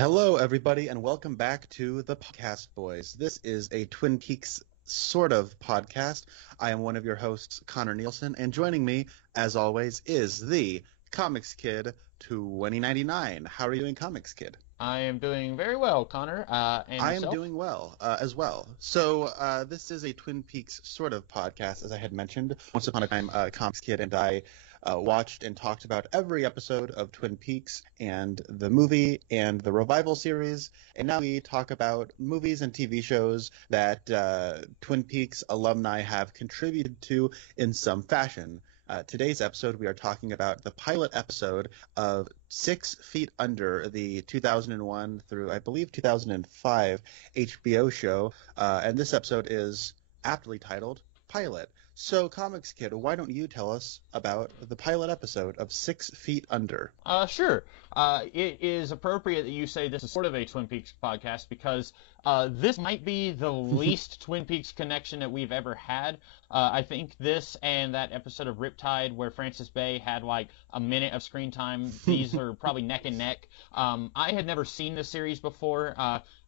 Hello, everybody, and welcome back to the Podcast Boys. This is a Twin Peaks sort of podcast. I am one of your hosts, Connor Nielsen, and joining me, as always, is the Comics Kid 2099. How are you doing, Comics Kid? I am doing very well, Connor. And I am yourself? doing well as well. So this is a Twin Peaks sort of podcast, as I had mentioned. Once upon a time, Comics Kid and I watched and talked about every episode of Twin Peaks and the movie and the revival series. And now we talk about movies and TV shows that Twin Peaks alumni have contributed to in some fashion. Today's episode, we are talking about the pilot episode of 6 Feet Under, the 2001 through, I believe, 2005 HBO show. And this episode is aptly titled Pilot. So, Comics Kid, why don't you tell us about the pilot episode of 6 Feet Under? Sure. It is appropriate that you say this is sort of a Twin Peaks podcast because this might be the least Twin Peaks connection that we've ever had. I think this and that episode of Riptide where Frances Bay had like a minute of screen time, these are probably neck and neck. I had never seen this series before.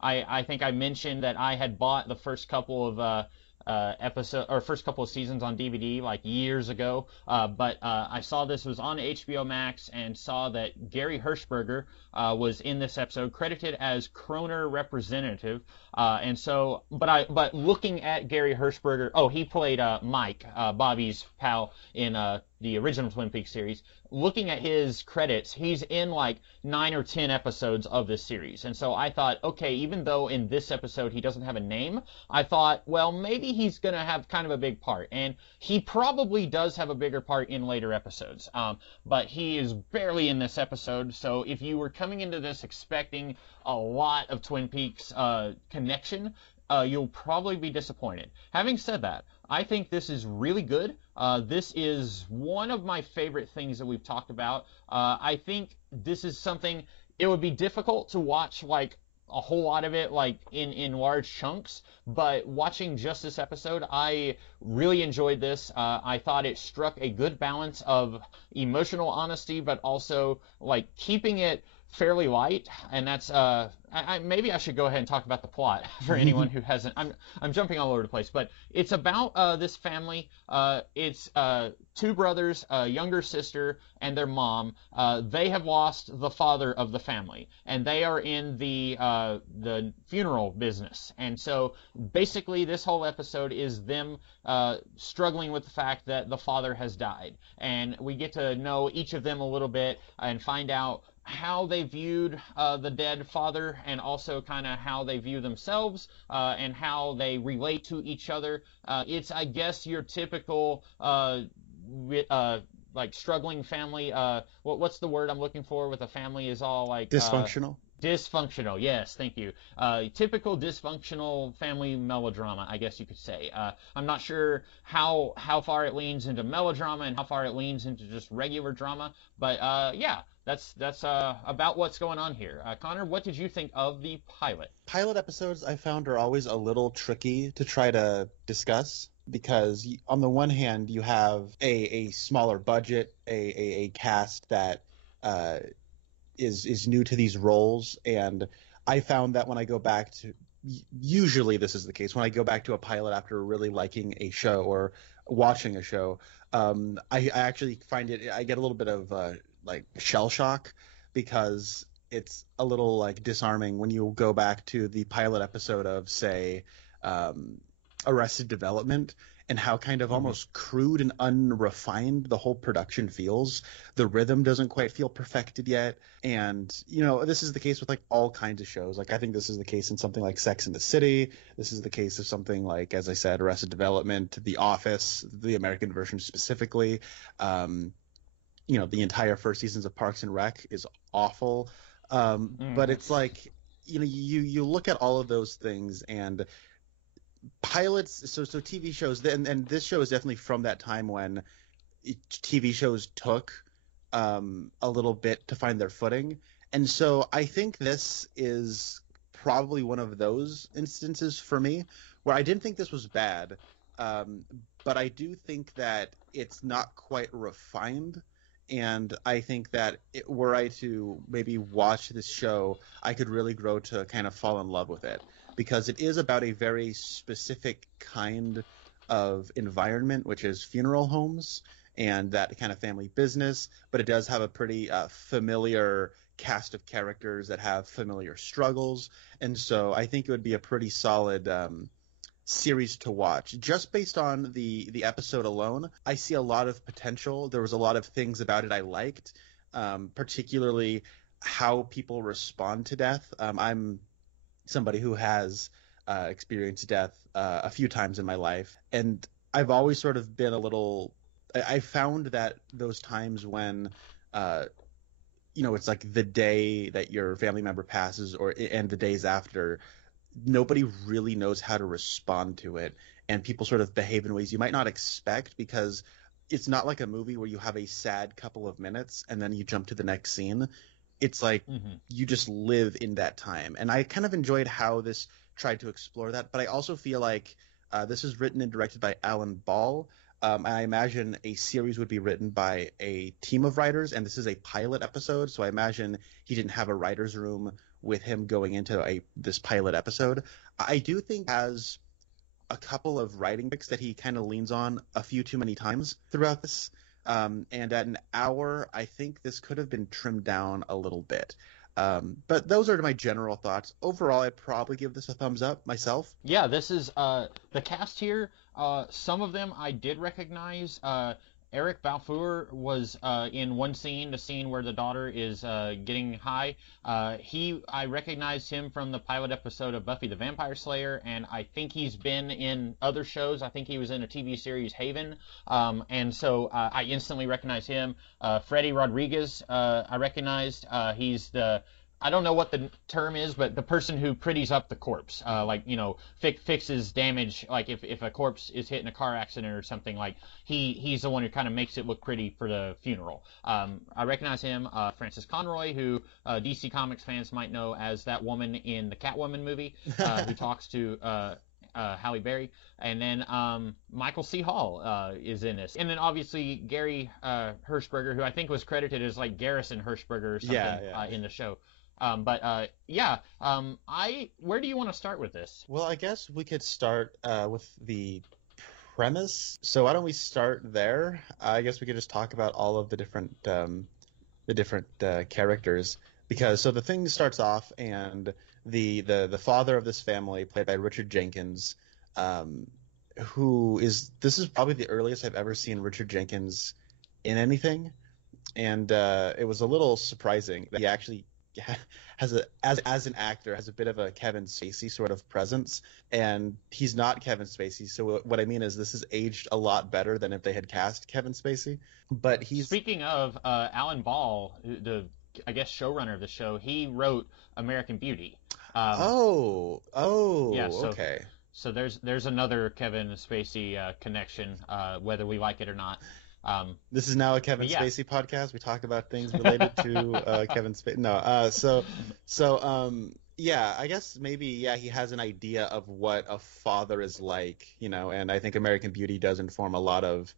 I think I mentioned that I had bought the first couple of first couple of seasons on DVD like years ago, but I saw this was on HBO Max and saw that Gary Hershberger was in this episode, credited as Kroner representative, but looking at Gary Hershberger, he played Mike, Bobby's pal in the original Twin Peaks series. Looking at his credits, he's in like 9 or 10 episodes of this series. And so I thought, okay, even though in this episode he doesn't have a name, I thought, well, maybe he's going to have kind of a big part. And he probably does have a bigger part in later episodes. But he is barely in this episode. So if you were coming into this expecting a lot of Twin Peaks connection, you'll probably be disappointed. Having said that, I think this is really good. This is one of my favorite things that we've talked about. I think this is something, it would be difficult to watch like a whole lot of it like in large chunks, but watching just this episode, I really enjoyed this. I thought it struck a good balance of emotional honesty, but also like keeping it fairly light, and that's maybe I should go ahead and talk about the plot for anyone who hasn't. I'm jumping all over the place, but it's about this family. It's 2 brothers, a younger sister, and their mom. They have lost the father of the family, and they are in the funeral business. And so basically, this whole episode is them struggling with the fact that the father has died, and we get to know each of them a little bit and find out how they viewed the dead father, and also kind of how they view themselves, and how they relate to each other. It's, I guess, your typical like struggling family. What's the word I'm looking for with a family is all like Dysfunctional? Dysfunctional, yes, thank you. Typical dysfunctional family melodrama, I guess you could say. I'm not sure how far it leans into melodrama and how far it leans into just regular drama, but yeah, that's about what's going on here. Connor, what did you think of the pilot? Pilot episodes I found are always a little tricky to try to discuss because on the one hand you have a smaller budget, a cast that is new to these roles, and I found that when I go back to, usually this is the case, when I go back to a pilot after really liking a show or watching a show, I actually find I get a little bit of like shell shock because it's a little like disarming when you go back to the pilot episode of, say, Arrested Development, and how kind of almost crude and unrefined the whole production feels. The rhythm doesn't quite feel perfected yet. And, this is the case with like all kinds of shows. Like I think this is the case in something like Sex and the City. This is the case of something like, as I said, Arrested Development, The Office, the American version specifically. The entire first seasons of Parks and Rec is awful. But it's like, you look at all of those things, and pilots, so TV shows, and this show is definitely from that time when TV shows took a little bit to find their footing. And so I think this is probably one of those instances for me where I didn't think this was bad, but I do think that it's not quite refined and I think that were I to maybe watch this show, I could really grow to kind of fall in love with it, because it is about a very specific kind of environment, which is funeral homes and that kind of family business. But it does have a pretty familiar cast of characters that have familiar struggles, and so I think it would be a pretty solid series to watch. Just based on the episode alone, I see a lot of potential. There was a lot of things about it I liked, particularly how people respond to death. I'm somebody who has experienced death a few times in my life, and I've always sort of been a little. I found that those times when it's like the day that your family member passes, and the days after, nobody really knows how to respond to it, and people sort of behave in ways you might not expect, because it's not like a movie where you have a sad couple of minutes and then you jump to the next scene. It's like you just live in that time, and I kind of enjoyed how this tried to explore that. But I also feel like this is written and directed by Alan Ball. I imagine a series would be written by a team of writers, and this is a pilot episode, so I imagine he didn't have a writer's room with him going into this pilot episode. I do think has a couple of writing tricks that he kind of leans on a few too many times throughout this. And at an hour, I think this could have been trimmed down a little bit. But those are my general thoughts. Overall, I'd probably give this a thumbs up myself. Yeah, this is the cast here. Some of them I did recognize. Eric Balfour was in one scene, the scene where the daughter is getting high. I recognized him from the pilot episode of Buffy the Vampire Slayer, and I think he's been in other shows. I think he was in a TV series, Haven, and so I instantly recognized him. Freddie Rodriguez, I recognized. He's I don't know what the term is, but the person who pretties up the corpse, fixes damage. Like if a corpse is hit in a car accident or something, like he's the one who kind of makes it look pretty for the funeral. I recognize him. Frances Conroy, who DC Comics fans might know as that woman in the Catwoman movie, who talks to Halle Berry. And then Michael C. Hall is in this. And then obviously Gary Hershberger, who I think was credited as like Garrison Hershberger or something in the show. Where do you want to start with this? Well, I guess we could start with the premise. So why don't we start there? I guess we could just talk about all of the different characters, because so the thing starts off, and the father of this family, played by Richard Jenkins, this is probably the earliest I've ever seen Richard Jenkins in anything, and it was a little surprising that he actually as an actor has a bit of a Kevin Spacey sort of presence, and he's not Kevin Spacey. So what I mean is this is aged a lot better than if they had cast Kevin Spacey. But speaking of Alan Ball, the I guess showrunner of the show, he wrote American Beauty. Okay. So there's another Kevin Spacey connection, whether we like it or not. This is now a Kevin Spacey podcast. We talk about things related to Kevin Spacey. No, I guess maybe he has an idea of what a father is like, and I think American Beauty does inform a lot of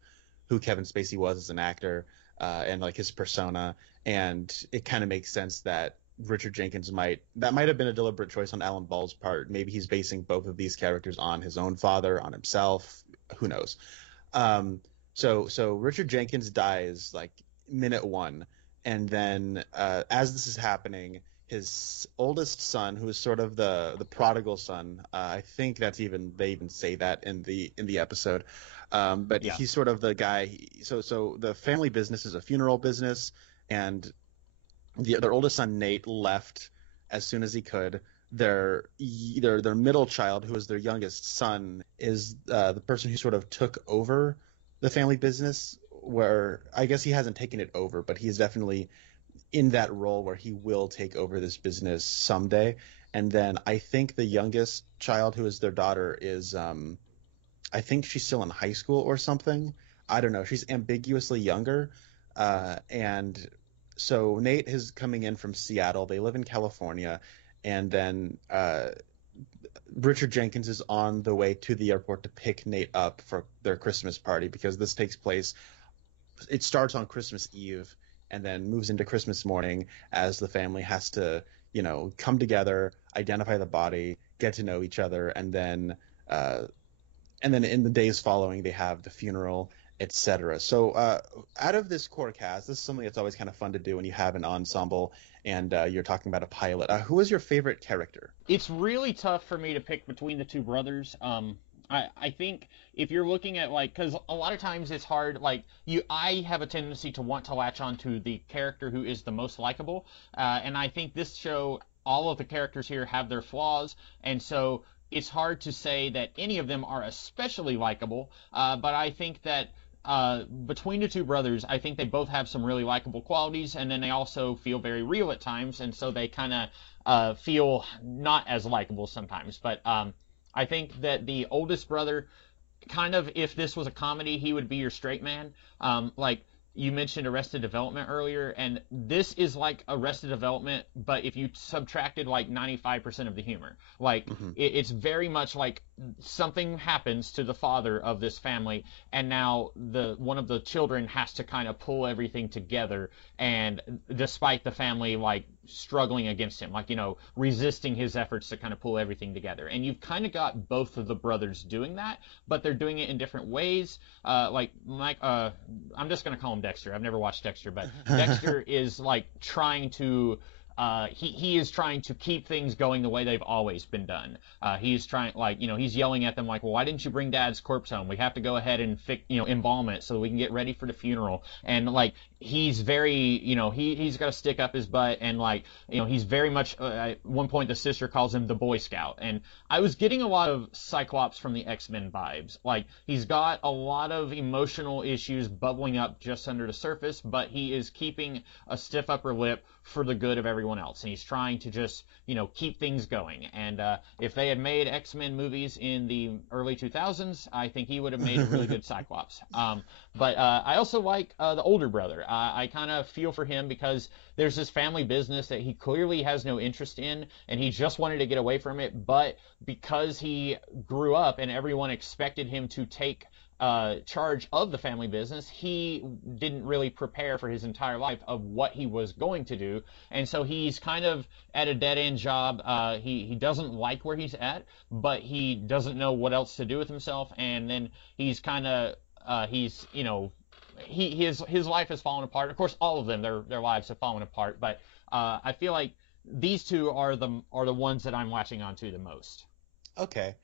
who Kevin Spacey was as an actor, and like his persona, and it kind of makes sense that Richard Jenkins might have been a deliberate choice on Alan Ball's part. Maybe he's basing both of these characters on his own father, on himself. Who knows? So Richard Jenkins dies like minute one, and then as this is happening, his oldest son, who is sort of the prodigal son, I think they even say that in the episode, he's sort of the guy. So the family business is a funeral business, and their oldest son Nate left as soon as he could. Their middle child, who is their youngest son, is the person who sort of took over the family business, where I guess he hasn't taken it over, but he's definitely in that role where he will take over this business someday. And then I think the youngest child, who is their daughter, is I think she's still in high school or something. I don't know. She's ambiguously younger. And so Nate is coming in from Seattle. They live in California. And then Richard Jenkins is on the way to the airport to pick Nate up for their Christmas party, because this takes place it starts on Christmas Eve and then moves into Christmas morning as the family has to, come together, identify the body, get to know each other, and then in the days following they have the funeral, etc. So out of this core cast, this is something that's always kind of fun to do when you have an ensemble and you're talking about a pilot. Who is your favorite character? It's really tough for me to pick between the two brothers. I think if you're looking at because a lot of times it's hard. I have a tendency to want to latch on to the character who is the most likable, and I think this show, all of the characters here have their flaws, and so it's hard to say that any of them are especially likable. But I think that between the two brothers, I think they both have some really likable qualities, and then they also feel very real at times, and so they kind of feel not as likable sometimes. But I think that the oldest brother, kind of, if this was a comedy, he would be your straight man. You mentioned Arrested Development earlier, and this is like Arrested Development, but if you subtracted 95% of the humor. It's very much like something happens to the father of this family, and now one of the children has to kind of pull everything together, and despite the family struggling against him, resisting his efforts to kind of pull everything together. And you've kind of got both of the brothers doing that, but they're doing it in different ways. Mike, I'm just going to call him Dexter. I've never watched Dexter, but Dexter is trying to he is trying to keep things going the way they've always been done. He's trying, he's yelling at them well, why didn't you bring Dad's corpse home? We have to go ahead and embalm it so we can get ready for the funeral. And he's very, he's got to stick up his butt, and he's very much. At one point, the sister calls him the Boy Scout, and I was getting a lot of Cyclops from the X-Men vibes. He's got a lot of emotional issues bubbling up just under the surface, but he is keeping a stiff upper lip for the good of everyone else, and he's trying to just keep things going. And if they had made X-Men movies in the early 2000s, I think he would have made a really good Cyclops. But I also like the older brother. I kind of feel for him because there's this family business that he clearly has no interest in, and he just wanted to get away from it, but because he grew up and everyone expected him to take charge of the family business, he didn't really prepare for his entire life of what he was going to do, and so he's kind of at a dead-end job. He doesn't like where he's at, but he doesn't know what else to do with himself, and then he's kind of his life has fallen apart. Of course, all of them, their lives have fallen apart, but I feel like these two are the ones that I'm latching onto the most. Okay.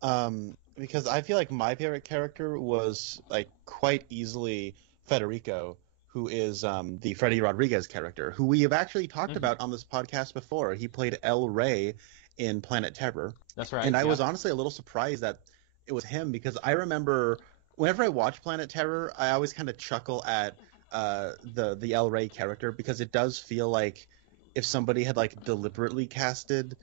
Because I feel like my favorite character was quite easily Federico, who is the Freddy Rodriguez character, who we have actually talked about on this podcast before. He played El Rey in Planet Terror. That's right. And I was honestly a little surprised that it was him, because I remember whenever I watch Planet Terror, I always kind of chuckle at the El Rey character, because it does feel like if somebody had deliberately casted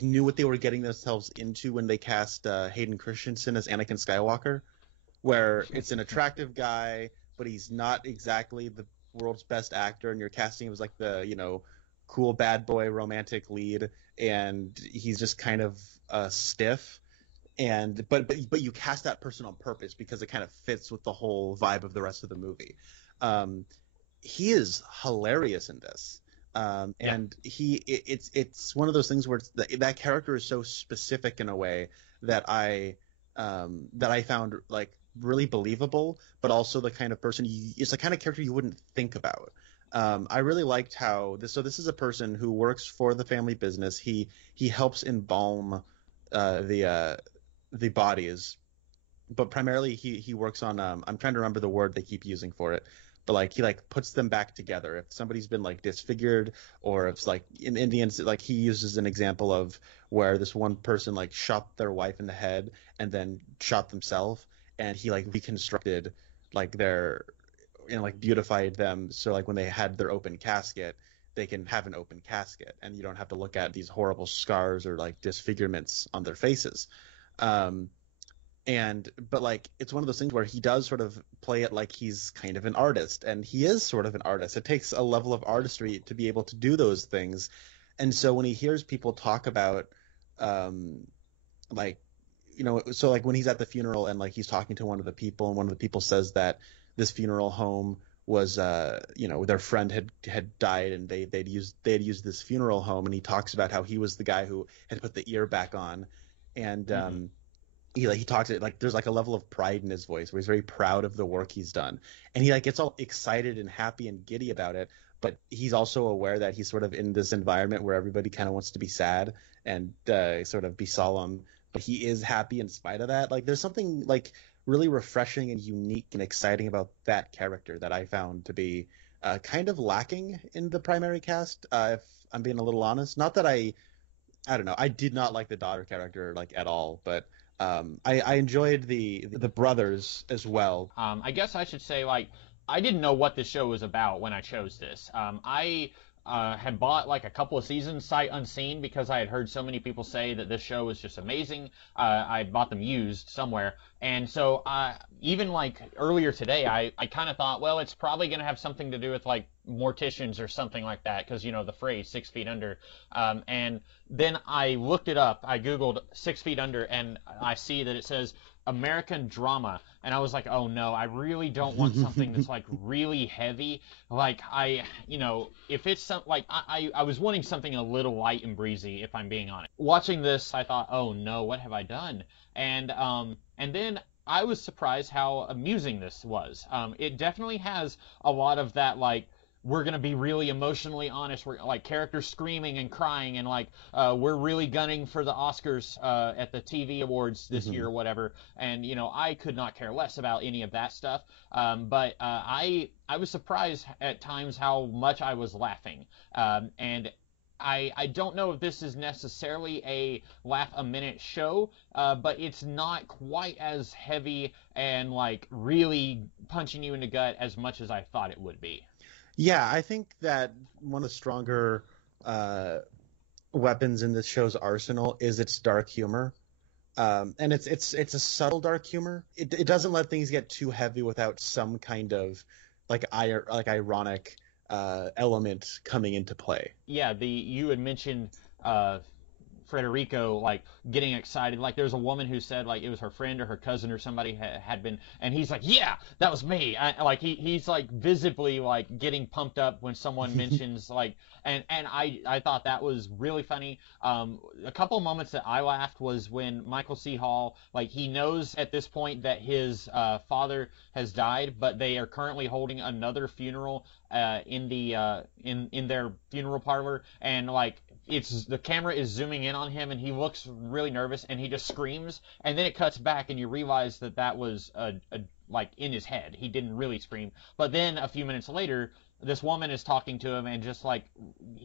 knew what they were getting themselves into when they cast Hayden Christensen as Anakin Skywalker, where it's an attractive guy, but he's not exactly the world's best actor, and you're casting him as the cool bad boy romantic lead, and he's just kind of stiff, and but you cast that person on purpose because it kind of fits with the whole vibe of the rest of the movie. He is hilarious in this. And it's one of those things where that character is so specific in a way that I found really believable, but also the kind of person it's the kind of character you wouldn't think about. I really liked how this is a person who works for the family business. He helps embalm the bodies, but primarily he works on I'm trying to remember the word they keep using for it. But he puts them back together. If somebody's been disfigured, or if it's in Indians, he uses an example of where this one person shot their wife in the head and then shot themselves, and he reconstructed their beautified them, so when they had their open casket, they can have an open casket, and you don't have to look at these horrible scars or disfigurements on their faces. But it's one of those things where he does sort of play it like he's kind of an artist, and he is sort of an artist. It takes a level of artistry to be able to do those things. And so when he hears people talk about when he's at the funeral and he's talking to one of the people, and one of the people says that this funeral home was their friend had died, and they had used this funeral home, and he talks about how he was the guy who had put the ear back on, and he talks it like there's like a level of pride in his voice where he's very proud of the work he's done, and he like gets all excited and happy and giddy about it, but he's also aware that he's sort of in this environment where everybody kind of wants to be sad and sort of be solemn, but he is happy in spite of that. Like there's something like really refreshing and unique and exciting about that character that I found to be kind of lacking in the primary cast, if I'm being a little honest. Not that I don't know, I did not like the daughter character like at all, but I enjoyed the brothers as well. I guess I should say, like, I didn't know what this show was about when I chose this. I had bought like a couple of seasons sight unseen because I had heard so many people say that this show was just amazing. I bought them used somewhere, and so even like earlier today, I kind of thought, well, it's probably going to have something to do with like morticians or something like that, because the phrase 6 feet under. And then I looked it up. I googled 6 feet under, and I see that it says American drama, and I was like, oh no, I really don't want something that's like really heavy. Like if it's like I was wanting something a little light and breezy, if I'm being honest. Watching this, I thought, oh no, what have I done? And then I was surprised how amusing this was. It definitely has a lot of that, like, we're going to be really emotionally honest. We're like characters screaming and crying, and like we're really gunning for the Oscars at the TV awards this year or whatever. And I could not care less about any of that stuff. But I was surprised at times how much I was laughing. And I don't know if this is necessarily a laugh a minute show, but it's not quite as heavy and like really punching you in the gut as much as I thought it would be. Yeah, I think that one of the stronger weapons in this show's arsenal is its dark humor, and it's a subtle dark humor. It doesn't let things get too heavy without some kind of like ironic element coming into play. Yeah, you had mentioned Federico like getting excited. Like there's a woman who said like it was her friend or her cousin or somebody had been, and he's like, yeah, that was me. Like he's like visibly like getting pumped up when someone mentions like, and I thought that was really funny. A couple of moments that I laughed was when Michael C. Hall, like, he knows at this point that his father has died, but they are currently holding another funeral in their funeral parlor, and like the camera is zooming in on him, and he looks really nervous, and he just screams, and then it cuts back, and you realize that was like in his head. He didn't really scream, but then a few minutes later, this woman is talking to him and just like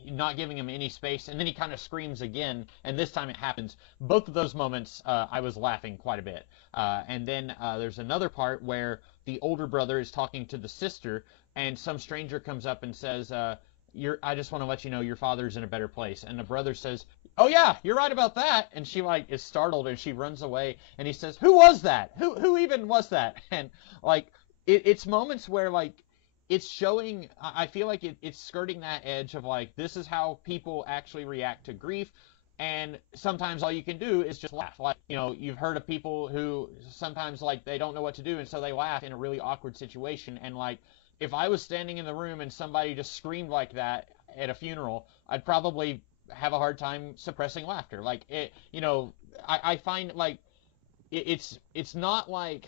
not giving him any space, and then he kind of screams again, and this time it happens. Both of those moments, I was laughing quite a bit. And then there's another part where the older brother is talking to the sister, and some stranger comes up and says, I just want to let you know your father's in a better place. And the brother says, oh yeah, you're right about that. And she like is startled, and she runs away, and he says, who was that? Who even was that? And like it's moments where like it's showing, I feel like it's skirting that edge of like, this is how people actually react to grief. And sometimes all you can do is just laugh. Like, you've heard of people who sometimes like they don't know what to do, and so they laugh in a really awkward situation. And like, if I was standing in the room and somebody just screamed like that at a funeral, I'd probably have a hard time suppressing laughter. Like I find like it's not like,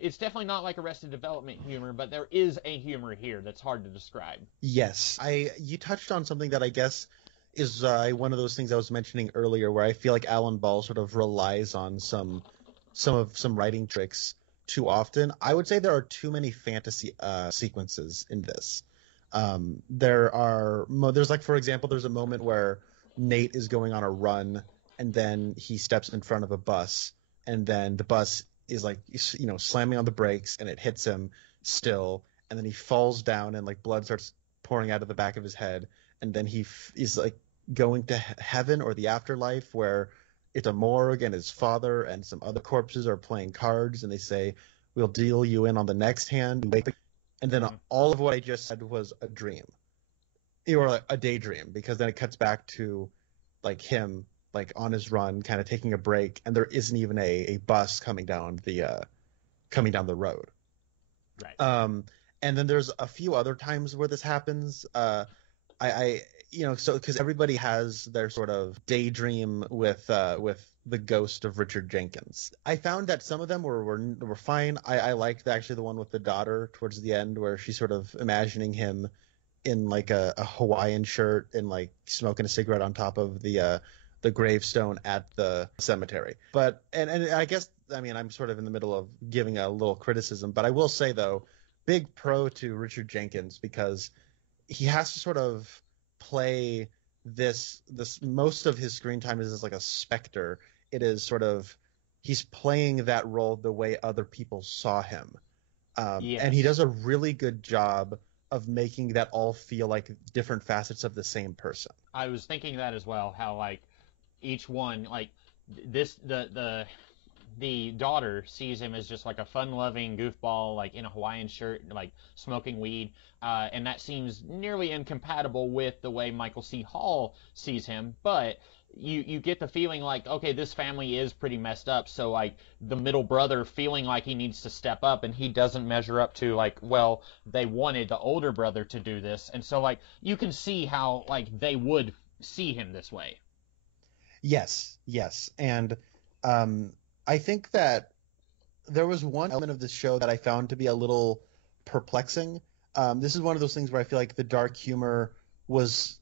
it's definitely not like Arrested Development humor, but there is a humor here that's hard to describe. Yes, you touched on something that I guess is one of those things I was mentioning earlier, where I feel like Alan Ball sort of relies on some writing tricks too often. I would say there are too many fantasy sequences in this. There's like, for example, there's a moment where Nate is going on a run, and then he steps in front of a bus, and then the bus is like, slamming on the brakes, and it hits him still, and then he falls down, and like blood starts pouring out of the back of his head, and then he's like going to heaven or the afterlife, where it's a morgue, and his father and some other corpses are playing cards, and they say, we'll deal you in on the next hand. And then all of what I just said was a dream, or like a daydream, because then it cuts back to like him like on his run, kind of taking a break, and there isn't even a bus coming down the road. Right. And then there's a few other times where this happens. I so because everybody has their sort of daydream with the ghost of Richard Jenkins. I found that some of them were fine. I liked actually the one with the daughter towards the end where she's sort of imagining him in like a Hawaiian shirt and like smoking a cigarette on top of the gravestone at the cemetery. But and I guess I mean I'm sort of in the middle of giving a little criticism, but I will say though, big pro to Richard Jenkins because he has to sort of play this most of his screen time is as like a specter. It is sort of he's playing that role the way other people saw him. Yes. And he does a really good job of making that all feel like different facets of the same person. I was thinking that as well, how like each one like this the daughter sees him as just like a fun-loving goofball, like in a Hawaiian shirt, like smoking weed, and that seems nearly incompatible with the way Michael C. Hall sees him. But you get the feeling like, okay, this family is pretty messed up, so like the middle brother feeling like he needs to step up, and he doesn't measure up to like, well, they wanted the older brother to do this, and so like you can see how like they would see him this way. Yes, and I think that there was one element of this show that I found to be a little perplexing. This is one of those things where I feel like the dark humor was,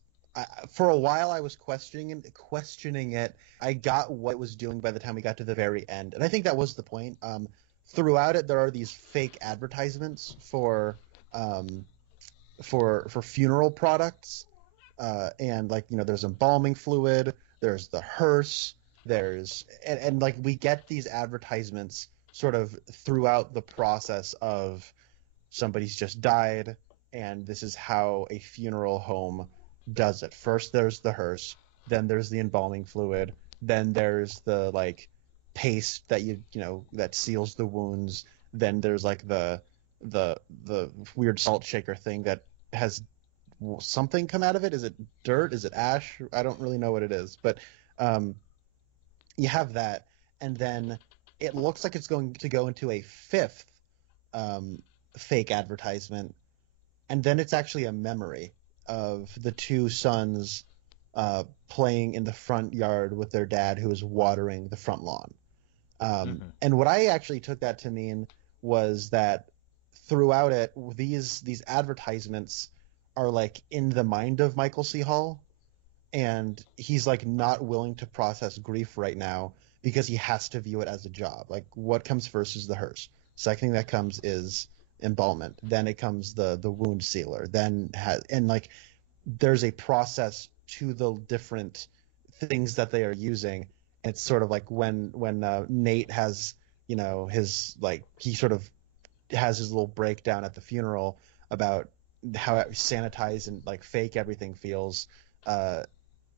for a while I was questioning it. I got what it was doing by the time we got to the very end, and I think that was the point. Throughout it, there are these fake advertisements for funeral products, and like there's embalming fluid, there's the hearse. And like we get these advertisements sort of throughout the process of somebody's just died and this is how a funeral home does it. First there's the hearse, then there's the embalming fluid, then there's the like paste that that seals the wounds, then there's like the weird salt shaker thing that has something come out of it. Is it dirt? Is it ash? I don't really know what it is, but you have that, and then it looks like it's going to go into a fifth fake advertisement, and then it's actually a memory of the two sons playing in the front yard with their dad who is watering the front lawn. And what I actually took that to mean was that throughout it, these advertisements are like in the mind of Michael C. Hall. And he's like not willing to process grief right now because he has to view it as a job. Like what comes first is the hearse. Second thing that comes is embalmment. Then it comes the wound sealer. And like there's a process to the different things that they are using. It's sort of like when Nate has his like he sort of has his little breakdown at the funeral about how sanitized and like fake everything feels.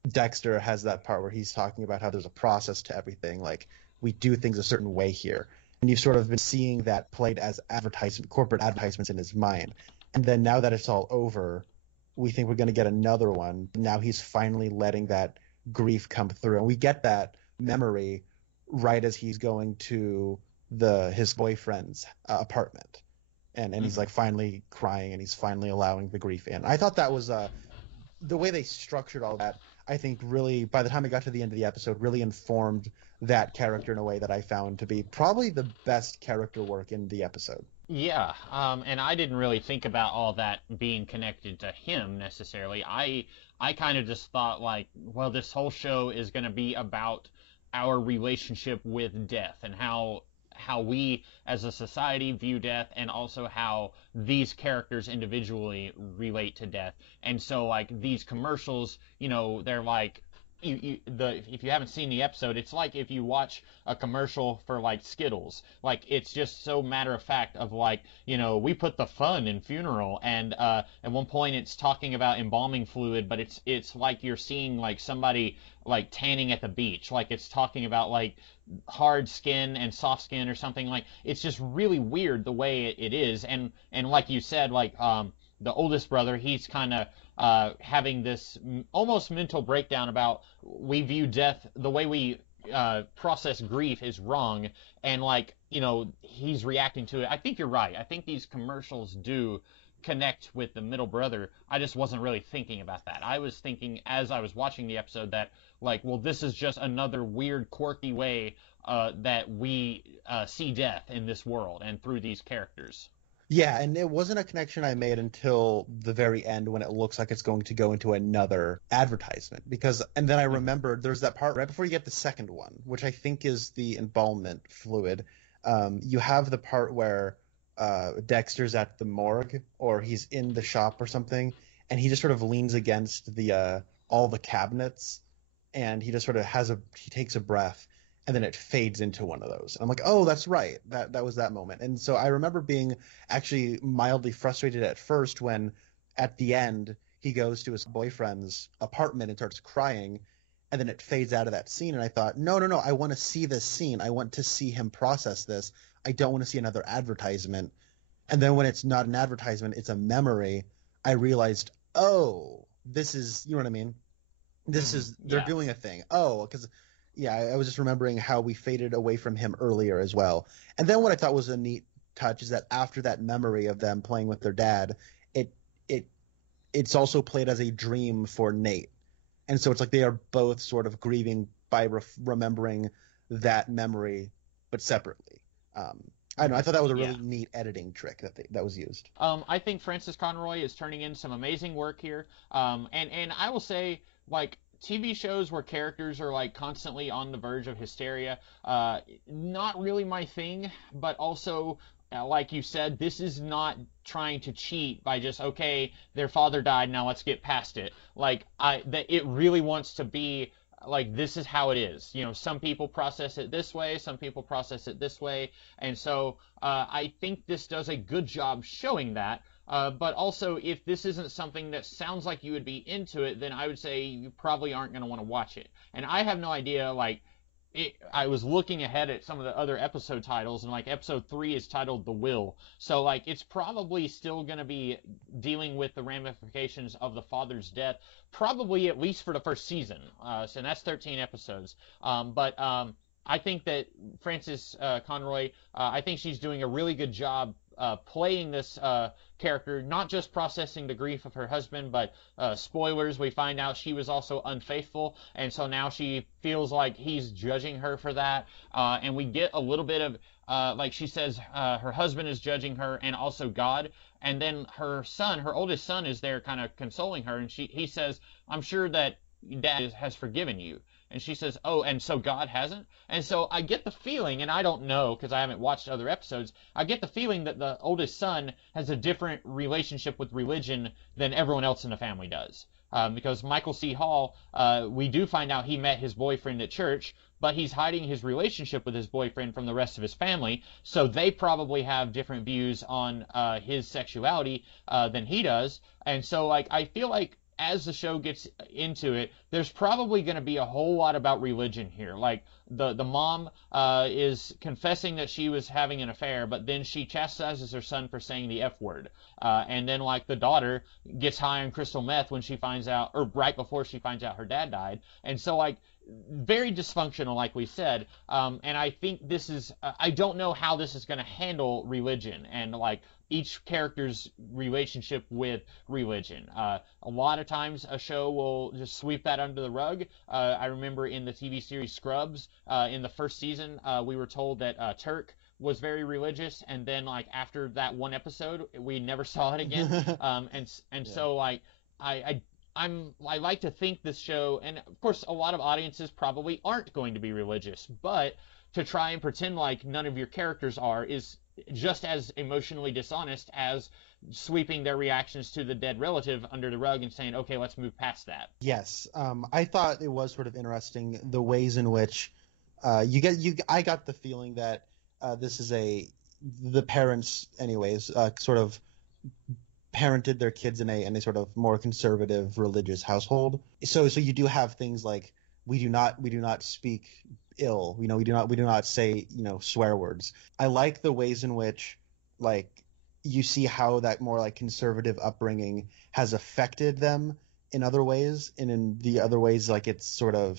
Dexter has that part where he's talking about how there's a process to everything, like we do things a certain way here, and you've sort of been seeing that played as corporate advertisements in his mind. And then now that it's all over, we think we're going to get another one. Now he's finally letting that grief come through, and we get that memory right as he's going to his boyfriend's apartment, and he's like finally crying, and he's finally allowing the grief in. I thought that was the way they structured all that, I think really, by the time I got to the end of the episode, really informed that character in a way that I found to be probably the best character work in the episode. Yeah, and I didn't really think about all that being connected to him necessarily. I kind of just thought like, well, this whole show is going to be about our relationship with death and how we as a society view death, and also how these characters individually relate to death. And so like these commercials, they're like if you haven't seen the episode, it's like if you watch a commercial for like Skittles. Like it's just so matter of fact of like, we put the fun in funeral, and at one point it's talking about embalming fluid, but it's like you're seeing like somebody like tanning at the beach. Like it's talking about like hard skin and soft skin or something. Like it's just really weird the way it is. And like you said, like the oldest brother, he's kind of having this almost mental breakdown about we view death the way we process grief is wrong, and like he's reacting to it. I think you're right. I think these commercials do connect with the middle brother. I just wasn't really thinking about that. I was thinking as I was watching the episode that like, well, this is just another weird, quirky way that we see death in this world and through these characters. Yeah, and it wasn't a connection I made until the very end when it looks like it's going to go into another advertisement. And then I remembered there's that part right before you get the second one, which I think is the embalmment fluid. You have the part where Dexter's at the morgue or he's in the shop or something, and he just sort of leans against the all the cabinets, and he just sort of he takes a breath. And then it fades into one of those. And I'm like, oh, that's right. That was that moment. And so I remember being actually mildly frustrated at first when at the end he goes to his boyfriend's apartment and starts crying, and then it fades out of that scene. And I thought, no, I want to see this scene. I want to see him process this. I don't want to see another advertisement. And then when it's not an advertisement, it's a memory, I realized, oh, this is, you know what I mean? They're doing a thing. Oh, because... Yeah, I was just remembering how we faded away from him earlier as well. And then what I thought was a neat touch is that after that memory of them playing with their dad, it's also played as a dream for Nate. And so it's like they are both sort of grieving by remembering that memory, but separately. I don't know. I thought that was a really neat editing trick that was used. I think Francis Conroy is turning in some amazing work here. And I will say, like, TV shows where characters are like constantly on the verge of hysteria, not really my thing, but also, like you said, this is not trying to cheat by just, okay, their father died, now let's get past it. Like, it really wants to be like, this is how it is. Some people process it this way, some people process it this way, and so I think this does a good job showing that. But also, if this isn't something that sounds like you would be into it, then I would say you probably aren't going to want to watch it. And I have no idea, like, I was looking ahead at some of the other episode titles, and, like, episode 3 is titled The Will. So, like, it's probably still going to be dealing with the ramifications of the father's death, probably at least for the first season. So that's 13 episodes. But I think that Frances Conroy, I think she's doing a really good job playing this character, not just processing the grief of her husband, but spoilers, we find out she was also unfaithful, and so now she feels like he's judging her for that, and we get a little bit of, like she says, her husband is judging her, and also God, and then her oldest son is there kind of consoling her, and he says, I'm sure that Dad has forgiven you. And she says, oh, and so God hasn't? And so I get the feeling, and I don't know because I haven't watched other episodes, I get the feeling that the oldest son has a different relationship with religion than everyone else in the family does. Because Michael C. Hall, we do find out he met his boyfriend at church, but he's hiding his relationship with his boyfriend from the rest of his family, so they probably have different views on his sexuality than he does. And so, like, I feel like as the show gets into it, there's probably going to be a whole lot about religion here. Like, the mom is confessing that she was having an affair, but then she chastises her son for saying the F word. And then, like, the daughter gets high on crystal meth when she finds out, or right before she finds out her dad died. And so, like, very dysfunctional, like we said. And I think this is, I don't know how this is going to handle religion and, like, each character's relationship with religion. A lot of times a show will just sweep that under the rug. I remember in the TV series Scrubs, in the first season, we were told that Turk was very religious, and then, like, after that one episode, we never saw it again. So, like, I like to think this show, and of course a lot of audiences probably aren't going to be religious, but to try and pretend like none of your characters are is just as emotionally dishonest as sweeping their reactions to the dead relative under the rug and saying, okay, let's move past that. Yes. I thought it was sort of interesting the ways in which I got the feeling that this is the parents anyways sort of parented their kids in a sort of more conservative religious household. So you do have things like we do not speak ill. We do not say swear words. I like the ways in which, like, you see how that more like conservative upbringing has affected them in other ways, and in the other ways, like, it's sort of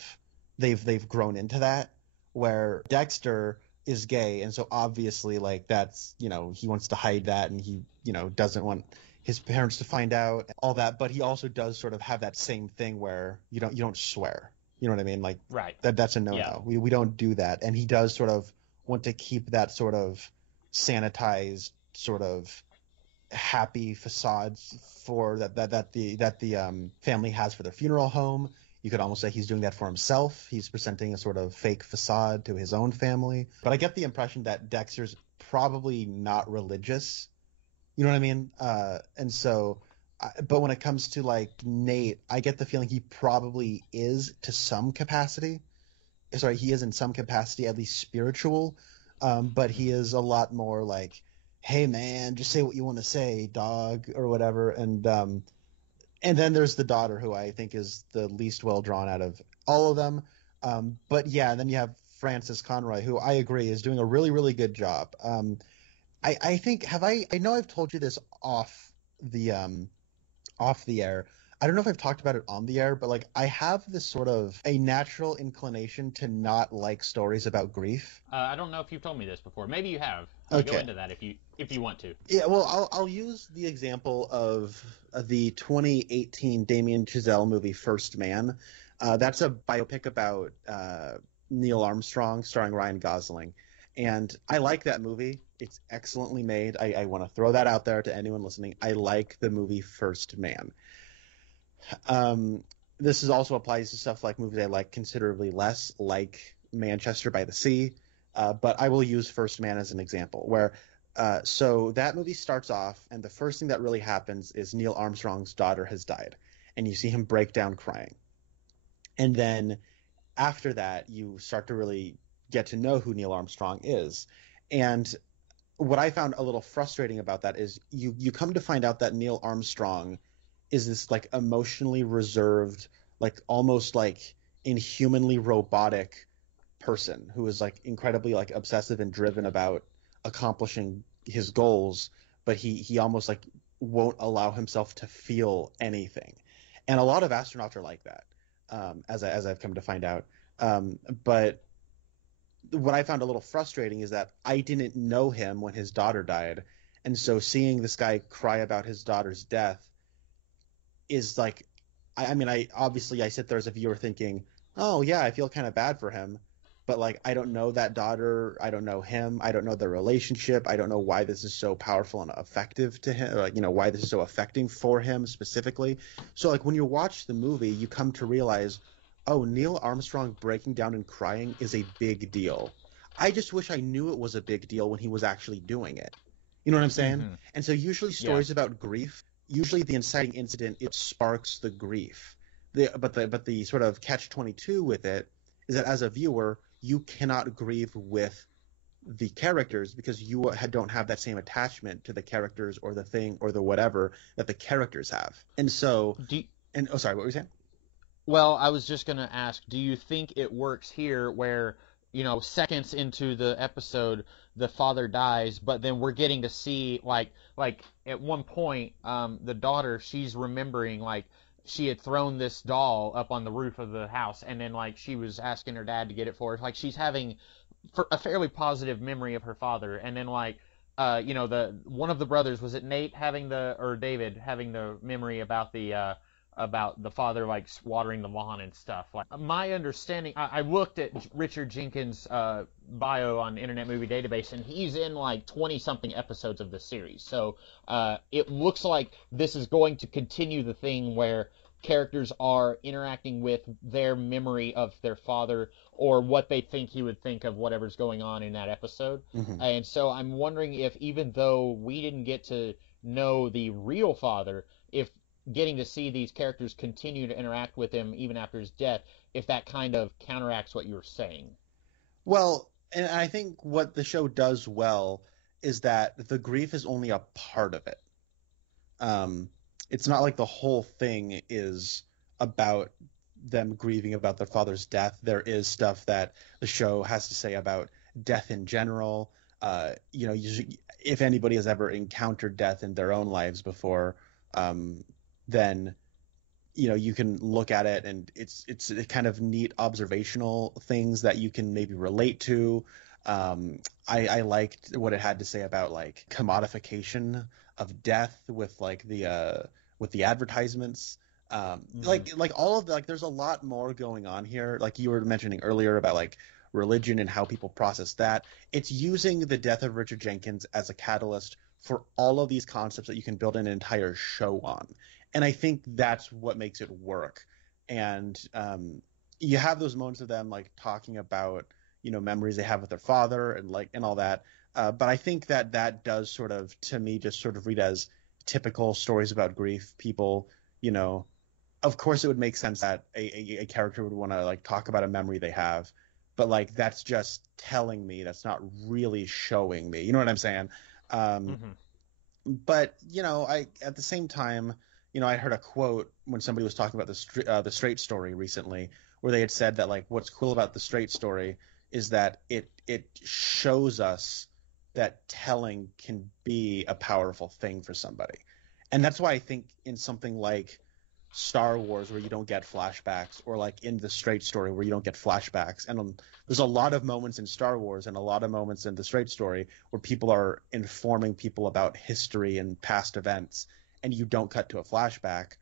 they've grown into that, where Dexter is gay, and so obviously like that's, he wants to hide that, and he, doesn't want his parents to find out, all that, but he also does sort of have that same thing where you don't swear. You know what I mean? Like, Right. That's a no-no. Yeah. We don't do that, and he does sort of want to keep that sort of sanitized, sort of happy facades for that the family has for their funeral home. You could almost say he's doing that for himself. He's presenting a sort of fake facade to his own family. But I get the impression that Dexter's probably not religious. You know what I mean? And so, but when it comes to like Nate, I get the feeling he probably is to some capacity. Sorry, he is in some capacity, at least spiritual. But he is a lot more like, hey man, just say what you want to say, dog, or whatever. And then there's the daughter, who I think is the least well drawn out of all of them. But yeah, and then you have Frances Conroy, who I agree is doing a really, really good job. I think I know I've told you this off the air. I don't know if I've talked about it on the air, but like I have this sort of a natural inclination to not like stories about grief. I don't know if you've told me this before. Maybe you have. Okay. Go into that if you want to. Yeah, well, I'll use the example of the 2018 Damien Chazelle movie First Man. That's a biopic about Neil Armstrong, starring Ryan Gosling. And I like that movie. It's excellently made. I want to throw that out there to anyone listening. I like the movie First Man. This also applies to stuff like movies I like considerably less, like Manchester by the Sea. But I will use First Man as an example, where so that movie starts off, and the first thing that really happens is Neil Armstrong's daughter has died, and you see him break down crying. And then after that, you start to really get to know who Neil Armstrong is. And what I found a little frustrating about that is you come to find out that Neil Armstrong is this like emotionally reserved, like almost like inhumanly robotic person who is like incredibly like obsessive and driven about accomplishing his goals, but he almost like won't allow himself to feel anything. And a lot of astronauts are like that, as I've come to find out. But what I found a little frustrating is that I didn't know him when his daughter died, and so seeing this guy cry about his daughter's death is like, I mean, I sit there as a viewer thinking, oh yeah, I feel kind of bad for him, but like I don't know that daughter, I don't know him, I don't know their relationship, I don't know why this is so powerful and effective to him, like, why this is so affecting for him specifically. So like when you watch the movie, you come to realize, oh, Neil Armstrong breaking down and crying is a big deal. I just wish I knew it was a big deal when he was actually doing it. You know what I'm saying? Mm-hmm. And so usually stories about grief, usually the inciting incident, it sparks the grief. But the sort of catch-22 with it is that as a viewer, you cannot grieve with the characters because you don't have that same attachment to the characters or the thing or the whatever that the characters have. And so sorry, what were you saying? Well, I was just going to ask, do you think it works here where, seconds into the episode, the father dies, but then we're getting to see, like at one point, the daughter, she's remembering, like, she had thrown this doll up on the roof of the house, and then, like, she was asking her dad to get it for her. Like, she's having a fairly positive memory of her father, and then, like, one of the brothers, was it Nate or David having the memory about the father, like, watering the lawn and stuff. Like, my understanding, I looked at Richard Jenkins' bio on Internet Movie Database, and he's in like 20-something episodes of this series. So it looks like this is going to continue the thing where characters are interacting with their memory of their father or what they think he would think of whatever's going on in that episode. Mm-hmm. And so I'm wondering if, even though we didn't get to know the real father, if getting to see these characters continue to interact with him even after his death, if that kind of counteracts what you were saying. Well, and I think what the show does well is that the grief is only a part of it. It's not like the whole thing is about them grieving about their father's death. There is stuff that the show has to say about death in general. If anybody has ever encountered death in their own lives before, then you can look at it and it's a kind of neat observational things that you can maybe relate to. I liked what it had to say about like commodification of death with like with the advertisements. Like all of the, like there's a lot more going on here. Like you were mentioning earlier about like religion and how people process that. It's using the death of Richard Jenkins as a catalyst for all of these concepts that you can build an entire show on. And I think that's what makes it work. And you have those moments of them like talking about, memories they have with their father and all that. But I think that does sort of, to me, just sort of read as typical stories about grief. People, of course it would make sense that a character would want to like talk about a memory they have, but like that's just telling me, that's not really showing me. You know what I'm saying? But I at the same time, I heard a quote when somebody was talking about the straight story recently, where they had said that like what's cool about the straight story is that it shows us that telling can be a powerful thing for somebody. And that's why I think in something like Star Wars, where you don't get flashbacks, or like in the straight story where you don't get flashbacks, and there's a lot of moments in Star Wars and a lot of moments in the straight story where people are informing people about history and past events, and you don't cut to a flashback.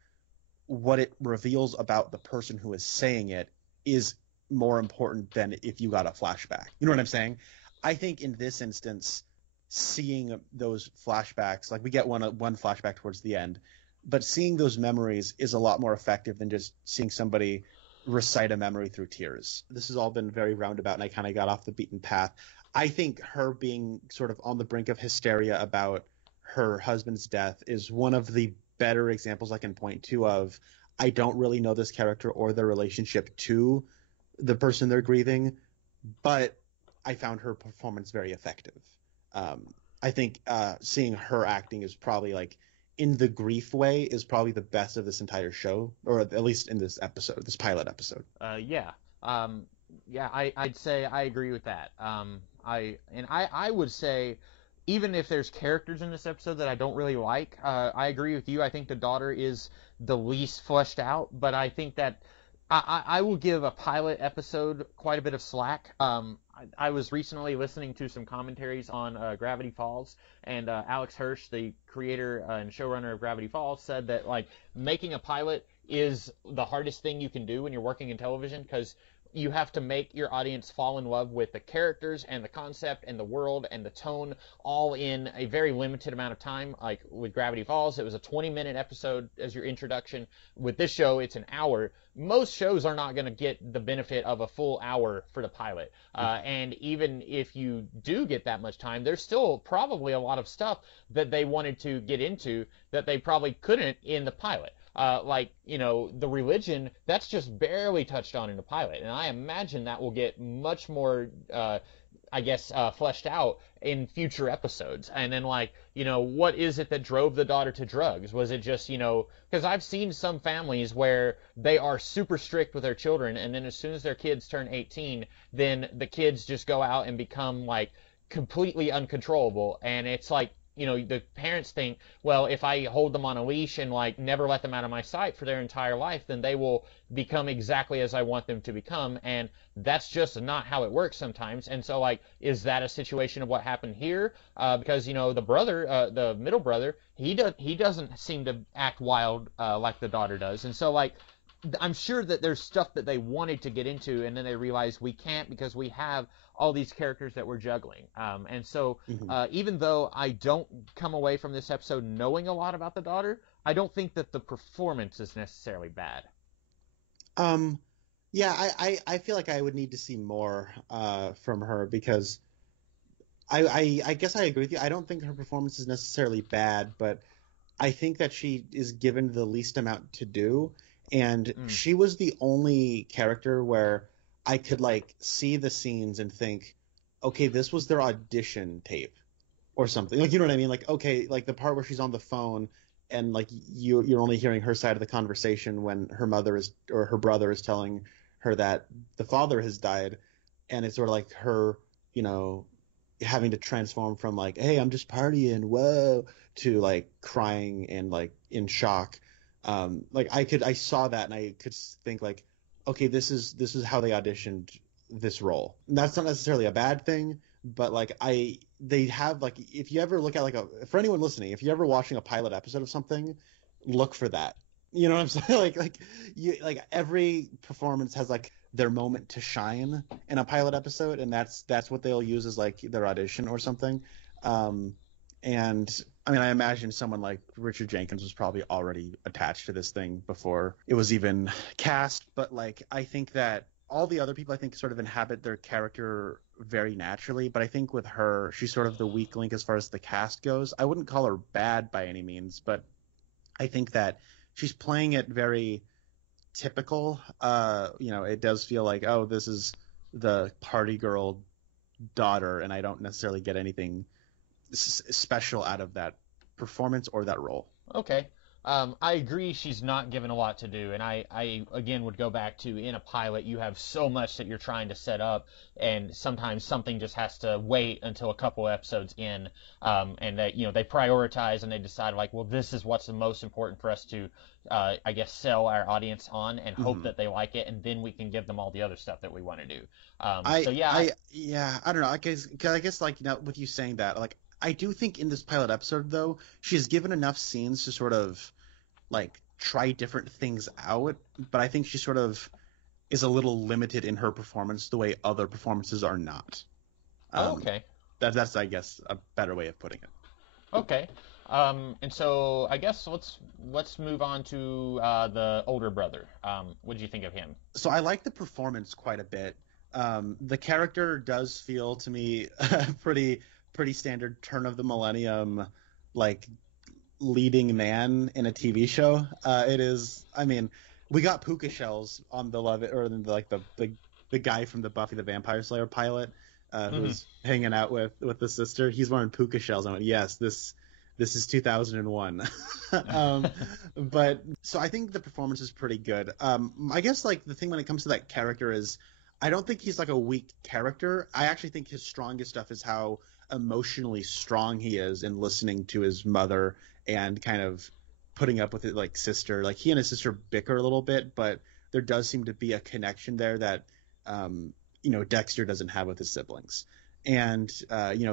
What it reveals about the person who is saying it is more important than if you got a flashback. You know what I'm saying? I think in this instance, seeing those flashbacks, like we get one flashback towards the end, but seeing those memories is a lot more effective than just seeing somebody recite a memory through tears. This has all been very roundabout, and I kind of got off the beaten path. I think her being sort of on the brink of hysteria about her husband's death is one of the better examples I can point to of, I don't really know this character or their relationship to the person they're grieving, but I found her performance very effective. I think seeing her acting is probably like, in the grief way, is probably the best of this entire show, or at least in this episode, this pilot episode. I'd say I agree with that. I would say, even if there's characters in this episode that I don't really like, I agree with you. I think the daughter is the least fleshed out, but I think that I will give a pilot episode quite a bit of slack. I was recently listening to some commentaries on Gravity Falls, and Alex Hirsch, the creator and showrunner of Gravity Falls, said that like making a pilot is the hardest thing you can do when you're working in television, because you have to make your audience fall in love with the characters and the concept and the world and the tone all in a very limited amount of time. Like with Gravity Falls, it was a 20-minute episode as your introduction. With this show, it's an hour. Most shows are not going to get the benefit of a full hour for the pilot. And even if you do get that much time, there's still probably a lot of stuff that they wanted to get into that they probably couldn't in the pilot. The religion, that's just barely touched on in the pilot. And I imagine that will get much more, fleshed out in future episodes. And then, what is it that drove the daughter to drugs? Was it just, because I've seen some families where they are super strict with their children, and then as soon as their kids turn 18, then the kids just go out and become, completely uncontrollable. And it's like, the parents think, well, if I hold them on a leash and never let them out of my sight for their entire life, then they will become exactly as I want them to become. And that's just not how it works sometimes. And so is that a situation of what happened here? Because, the brother, the middle brother, he doesn't seem to act wild like the daughter does. And so I'm sure that there's stuff that they wanted to get into, and then they realized we can't because we have all these characters that we're juggling. And so even though I don't come away from this episode knowing a lot about the daughter, I don't think that the performance is necessarily bad. I feel like I would need to see more from her, because I guess I agree with you. I don't think her performance is necessarily bad, but I think that she is given the least amount to do. And she was the only character where I could see the scenes and think, okay, this was their audition tape or something. You know what I mean? Okay, the part where she's on the phone and you're only hearing her side of the conversation when her mother is, or her brother is telling her that the father has died, and it's sort of her, having to transform from hey, I'm just partying, whoa, to crying and in shock. Like I saw that and I could think like, okay, this is how they auditioned this role. And that's not necessarily a bad thing, but like they have like, if you ever look at like for anyone listening, if you're ever watching a pilot episode of something, look for that. You know what I'm saying? Like every performance has like their moment to shine in a pilot episode, and that's what they'll use as like their audition or something. Um, and I mean, I imagine someone like Richard Jenkins was probably already attached to this thing before it was even cast. But like, I think that all the other people, I think, sort of inhabit their character very naturally. But I think with her, she's sort of the weak link as far as the cast goes. I wouldn't call her bad by any means, but I think that she's playing it very typical. It does feel like, oh, this is the party girl daughter, and I don't necessarily get anything special out of that performance or that role. Okay. I agree she's not given a lot to do, and I again would go back to, in a pilot you have so much that you're trying to set up, and sometimes something just has to wait until a couple episodes in, and that they prioritize and they decide like, well, this is what's the most important for us to, I guess, sell our audience on and hope that they like it, and then we can give them all the other stuff that we want to do. I don't know. I guess like, with you saying that, like, I do think in this pilot episode, though, she's given enough scenes to sort of, like, try different things out, but I think she sort of is a little limited in her performance the way other performances are not. Okay. That's, I guess, a better way of putting it. Okay. And so I guess let's move on to the older brother. What did you think of him? So I like the performance quite a bit. The character does feel to me pretty standard turn of the millennium, like, leading man in a TV show. It is. I mean, we got puka shells on the the guy from the Buffy the Vampire Slayer pilot, who's hanging out with the sister. He's wearing puka shells. I went, yes, this is 2001. But so I think the performance is pretty good. I guess like the thing when it comes to that character is, I don't think he's like a weak character. I actually think his strongest stuff is how emotionally strong he is in listening to his mother and kind of putting up with it, like sister. Like, he and his sister bicker a little bit, but there does seem to be a connection there that Dexter doesn't have with his siblings. And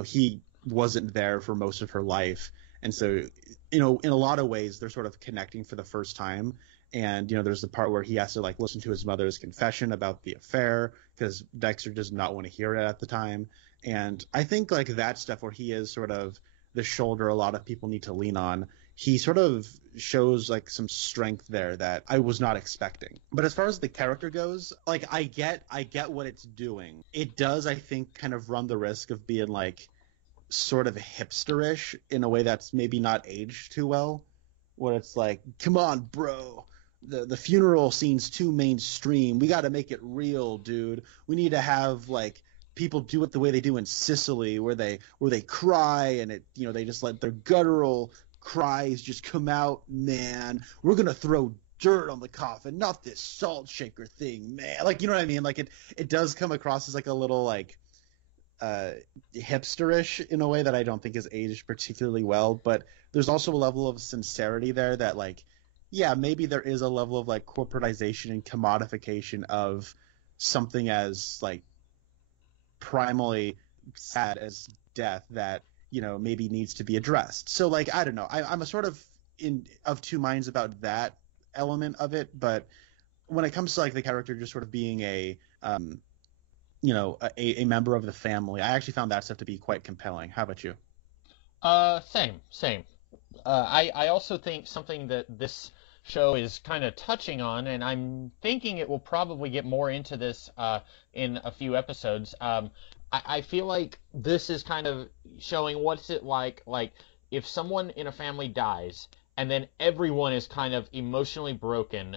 he wasn't there for most of her life, and so in a lot of ways they're sort of connecting for the first time. And there's the part where he has to like listen to his mother's confession about the affair because Dexter does not want to hear it at the time. And I think like that stuff where he is sort of the shoulder a lot of people need to lean on, he sort of shows like some strength there that I was not expecting. But as far as the character goes, like, I get what it's doing. It does, I think, kind of run the risk of being like sort of hipsterish in a way that's maybe not aged too well, where it's like, come on, bro. The funeral scene's too mainstream. We got to make it real, dude. We need to have like people do it the way they do in Sicily, where they cry and they just let their guttural cries just come out. Man, we're gonna throw dirt on the coffin, not this salt shaker thing, man. Like, you know what I mean? Like, it does come across as like a little like hipsterish in a way that I don't think is aged particularly well. But there's also a level of sincerity there that, like, yeah, maybe there is a level of like corporatization and commodification of something as like primally sad as death that maybe needs to be addressed. So like, I don't know, I'm a sort of of two minds about that element of it. But when it comes to like the character just sort of being a member of the family, I actually found that stuff to be quite compelling. How about you? Same. I also think something that this show is kind of touching on, and I'm thinking it will probably get more into this in a few episodes. I feel like this is kind of showing what's it like if someone in a family dies and then everyone is kind of emotionally broken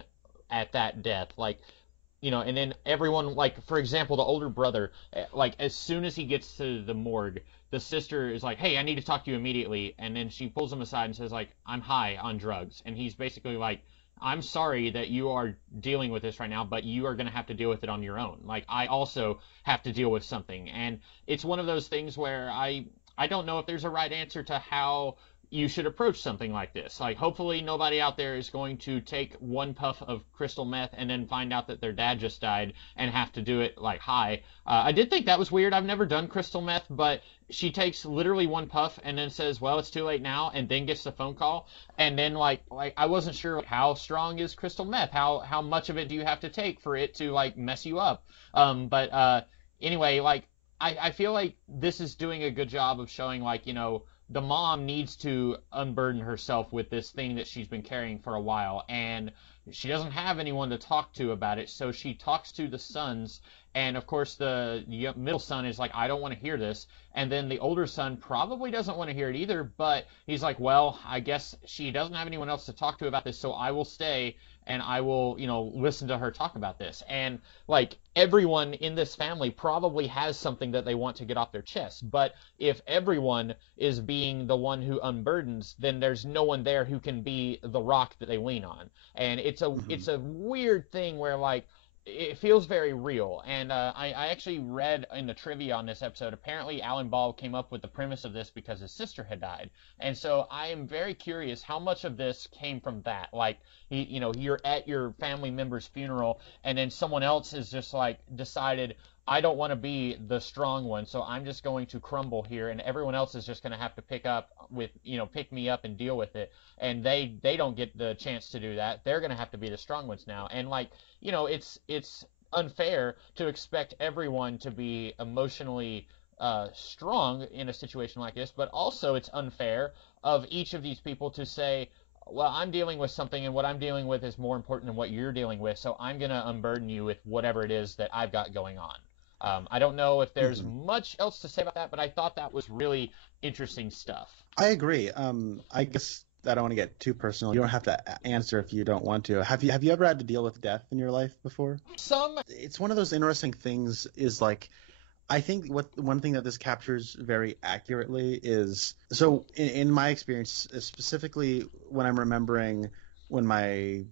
at that death, and then everyone, like, for example, the older brother, like, as soon as he gets to the morgue, the sister is like, hey, I need to talk to you immediately, and then she pulls him aside and says, like, I'm high on drugs, and he's basically like, I'm sorry that you are dealing with this right now, but you are going to have to deal with it on your own. Like, I also have to deal with something, and it's one of those things where I don't know if there's a right answer to how you should approach something like this. Like, hopefully nobody out there is going to take one puff of crystal meth and then find out that their dad just died and have to do it like high. I did think that was weird. I've never done crystal meth, but she takes literally one puff and then says, well, it's too late now, and then gets the phone call. And then like I wasn't sure how strong is crystal meth. How much of it do you have to take for it to like mess you up? But anyway, like I feel like this is doing a good job of showing, like, you know, the mom needs to unburden herself with this thing that she's been carrying for a while, and she doesn't have anyone to talk to about it, so she talks to the sons, and of course the middle son is like, I don't want to hear this, and then the older son probably doesn't want to hear it either, but he's like, well, I guess she doesn't have anyone else to talk to about this, so I will stay, and I will, you know, listen to her talk about this. And like, everyone in this family probably has something that they want to get off their chest, but if everyone is being the one who unburdens, then there's no one there who can be the rock that they lean on. And it's a weird thing where, like, it feels very real. And I actually read in the trivia on this episode, apparently Alan Ball came up with the premise of this because his sister had died. And so I am very curious how much of this came from that. Like, you know, you're at your family member's funeral, and then someone else has just like decided, I don't want to be the strong one, so I'm just going to crumble here, and everyone else is just going to have to pick me up and deal with it. And they don't get the chance to do that. They're going to have to be the strong ones now. And like, you know, it's unfair to expect everyone to be emotionally strong in a situation like this, but also it's unfair of each of these people to say, well, I'm dealing with something, and what I'm dealing with is more important than what you're dealing with, so I'm going to unburden you with whatever it is that I've got going on. I don't know if there's much else to say about that, but I thought that was really interesting stuff. I agree. I guess I don't want to get too personal. You don't have to answer if you don't want to. Have you ever had to deal with death in your life before? Some. It's one of those interesting things, is like, I think one thing that this captures very accurately is, so in my experience, specifically when I'm remembering when my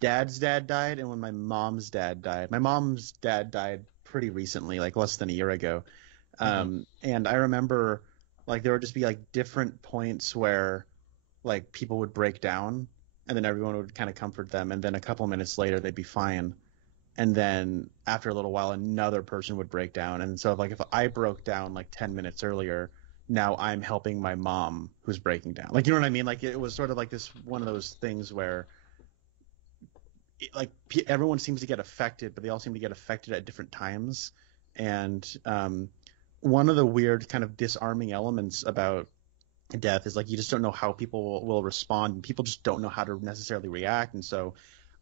dad's dad died and when my mom's dad died. My mom's dad died pretty recently, like less than a year ago. And I remember, like, there would just be like different points where like people would break down, and then everyone would kind of comfort them, and then a couple minutes later they'd be fine. And then after a little while, another person would break down. And so, like, if I broke down like 10 minutes earlier, now I'm helping my mom who's breaking down. Like, you know what I mean? Like, it was sort of like this one of those things where, like, everyone seems to get affected, but they all seem to get affected at different times. And one of the weird kind of disarming elements about death is, like, you just don't know how people will respond, and people just don't know how to necessarily react. And so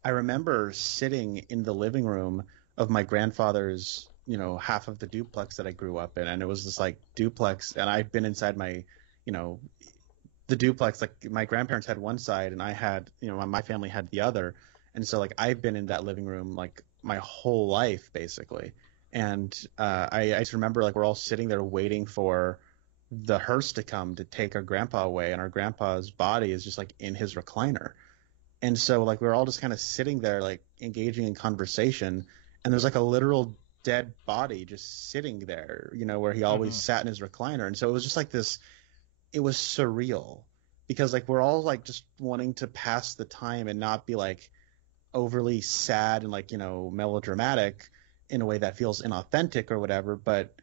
I remember sitting in the living room of my grandfather's, you know, half of the duplex that I grew up in, and it was this like duplex, and I've been inside my, you know, the duplex, like my grandparents had one side and I had, you know, my family had the other. And so, like, I've been in that living room like my whole life basically. And I just remember, like, we're all sitting there waiting for the hearse to come to take our grandpa away, and our grandpa's body is just like in his recliner. And so, like, we were all just kind of sitting there, like, engaging in conversation, and there's like a literal dead body just sitting there, you know, where he always sat in his recliner. And so it was just like this, it was surreal, because, like, we're all like just wanting to pass the time and not be like overly sad and, like, you know, melodramatic in a way that feels inauthentic or whatever. But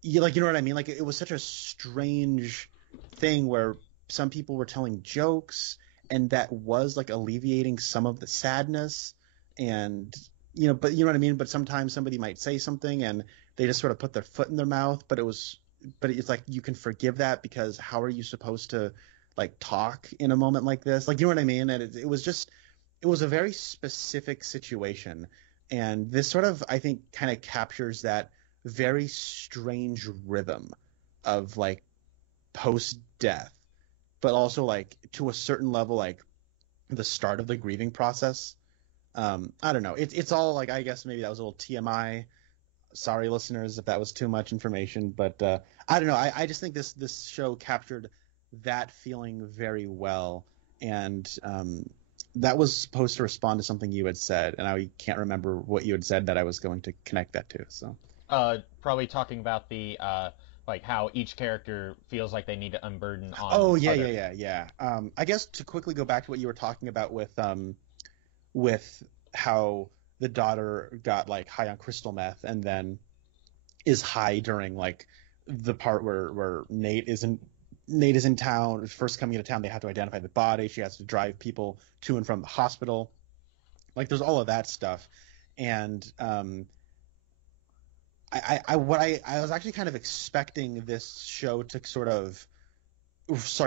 you know what I mean? Like, it was such a strange thing where some people were telling jokes, and that was like alleviating some of the sadness, and, you know, but you know what I mean? But sometimes somebody might say something and they just sort of put their foot in their mouth, but it's like, you can forgive that, because how are you supposed to, like, talk in a moment like this? Like, you know what I mean? And it was a very specific situation. And this sort of, I think, kind of captures that very strange rhythm of, like, post-death, but also, like, to a certain level, like, the start of the grieving process. I don't know. It's all, like, I guess maybe that was a little TMI. Sorry, listeners, if that was too much information. But I don't know. I just think this show captured that feeling very well. And that was supposed to respond to something you had said, and I can't remember what you had said that I was going to connect that to. So probably talking about the like how each character feels like they need to unburden on Oh yeah, other. yeah. I guess to quickly go back to what you were talking about with how the daughter got like high on crystal meth and then is high during like the part where Nate is in town, first coming into town. They have to identify the body. She has to drive people to and from the hospital. Like there's all of that stuff, and I was actually kind of expecting this show to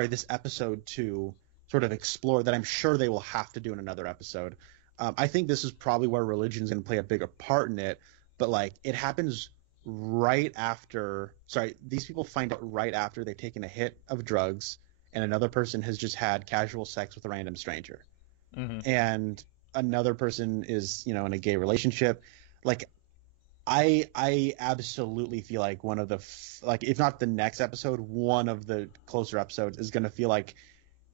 this episode to sort of explore that. I'm sure they will have to do in another episode. I think this is probably where religion is going to play a bigger part in it, but like it happens right after. Sorry, these people find out right after they've taken a hit of drugs, and another person has just had casual sex with a random stranger, and another person is in a gay relationship. Like I absolutely feel like one of the like if not the next episode, one of the closer episodes is going to feel like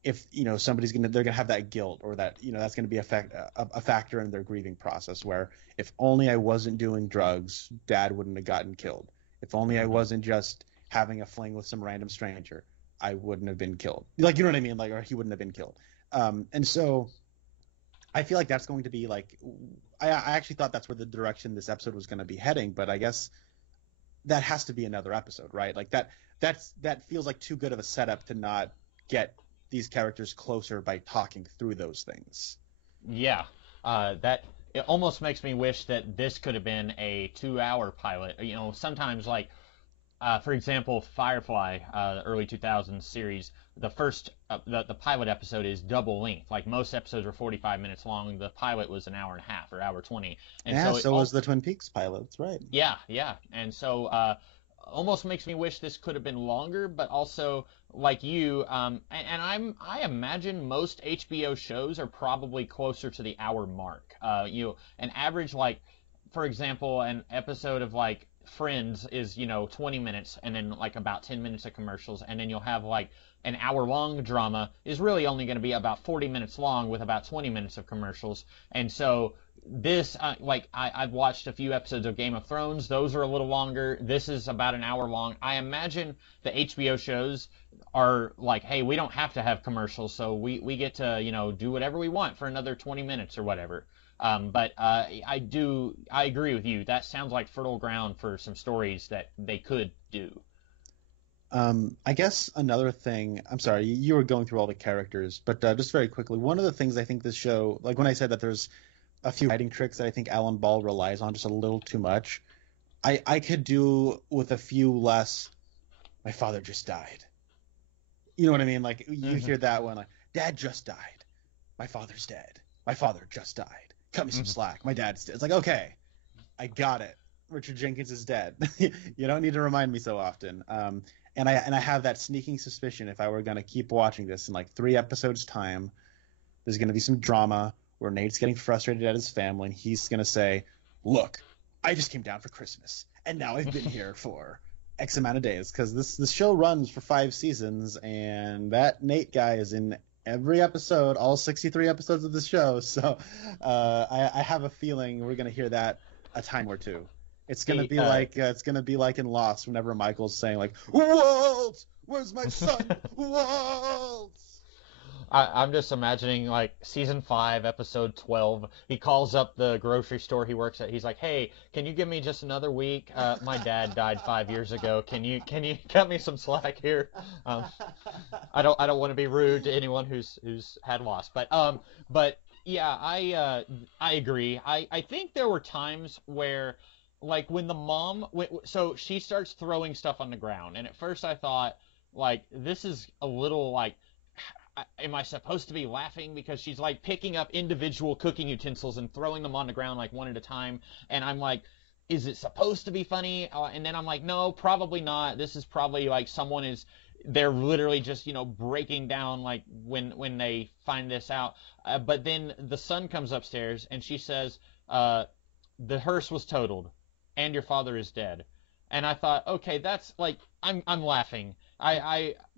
if they're gonna have that guilt, or that that's going to be a factor in their grieving process, where if only I wasn't doing drugs, Dad wouldn't have gotten killed. If only I wasn't just having a fling with some random stranger, I wouldn't have been killed. Like, you know what I mean? Like, or he wouldn't have been killed. And so I feel like that's going to be like, I actually thought that's where the direction this episode was going to be heading, but I guess that has to be another episode, right? Like that feels like too good of a setup to not get these characters closer by talking through those things. Yeah, that it almost makes me wish that this could have been a 2-hour pilot. Sometimes like, for example, Firefly, the early 2000s series, the first the pilot episode is double length. Like most episodes were 45 minutes long. The pilot was an hour and a half or hour 20. And so was the Twin Peaks pilot. That's right. Yeah. And so almost makes me wish this could have been longer, but also like you, I imagine most HBO shows are probably closer to the hour mark. An average, like, for example, an episode of like Friends is 20 minutes and then like about 10 minutes of commercials, and then you'll have like an hour-long drama is really only going to be about 40 minutes long with about 20 minutes of commercials. And so this, I've watched a few episodes of Game of Thrones. Those are a little longer. This is about an hour long. I imagine the HBO shows are like, hey, we don't have to have commercials, so we get to, do whatever we want for another 20 minutes or whatever. But I agree with you. That sounds like fertile ground for some stories that they could do. I guess another thing, I'm sorry, you were going through all the characters, but just very quickly, one of the things I think this show, like when I said that there's a few writing tricks that I think Alan Ball relies on just a little too much, I could do with a few less, my father just died. You know what I mean? Like, you hear that one, like, Dad just died. My father's dead. My father just died. Cut me some slack. My dad's dead. It's like, okay, I got it. Richard Jenkins is dead. You don't need to remind me so often. And I have that sneaking suspicion, if I were going to keep watching this in like 3 episodes time, there's going to be some drama where Nate's getting frustrated at his family, and he's going to say, look, I just came down for Christmas, and now I've been here for X amount of days, because this show runs for 5 seasons, and that Nate guy is in every episode, all 63 episodes of the show. So I have a feeling we're going to hear that a time or two. It's gonna be like in Lost, whenever Michael's saying like, Walt, where's my son, Walt? I'm just imagining like season 5, episode 12. He calls up the grocery store he works at. He's like, "Hey, can you give me just another week? My dad died 5 years ago. Can you cut me some slack here? I don't want to be rude to anyone who's had loss, but yeah, I agree. I think there were times where, like, when the mom, so she starts throwing stuff on the ground, and at first I thought, like, this is a little, like, am I supposed to be laughing? Because she's, like, picking up individual cooking utensils and throwing them on the ground, like, one at a time, and I'm like, is it supposed to be funny? And then I'm like, no, probably not. This is probably, like, they're literally just, breaking down, like, when they find this out. But then the son comes upstairs, and she says, the hearse was totaled, and your father is dead. And I thought, okay, that's like, I'm laughing.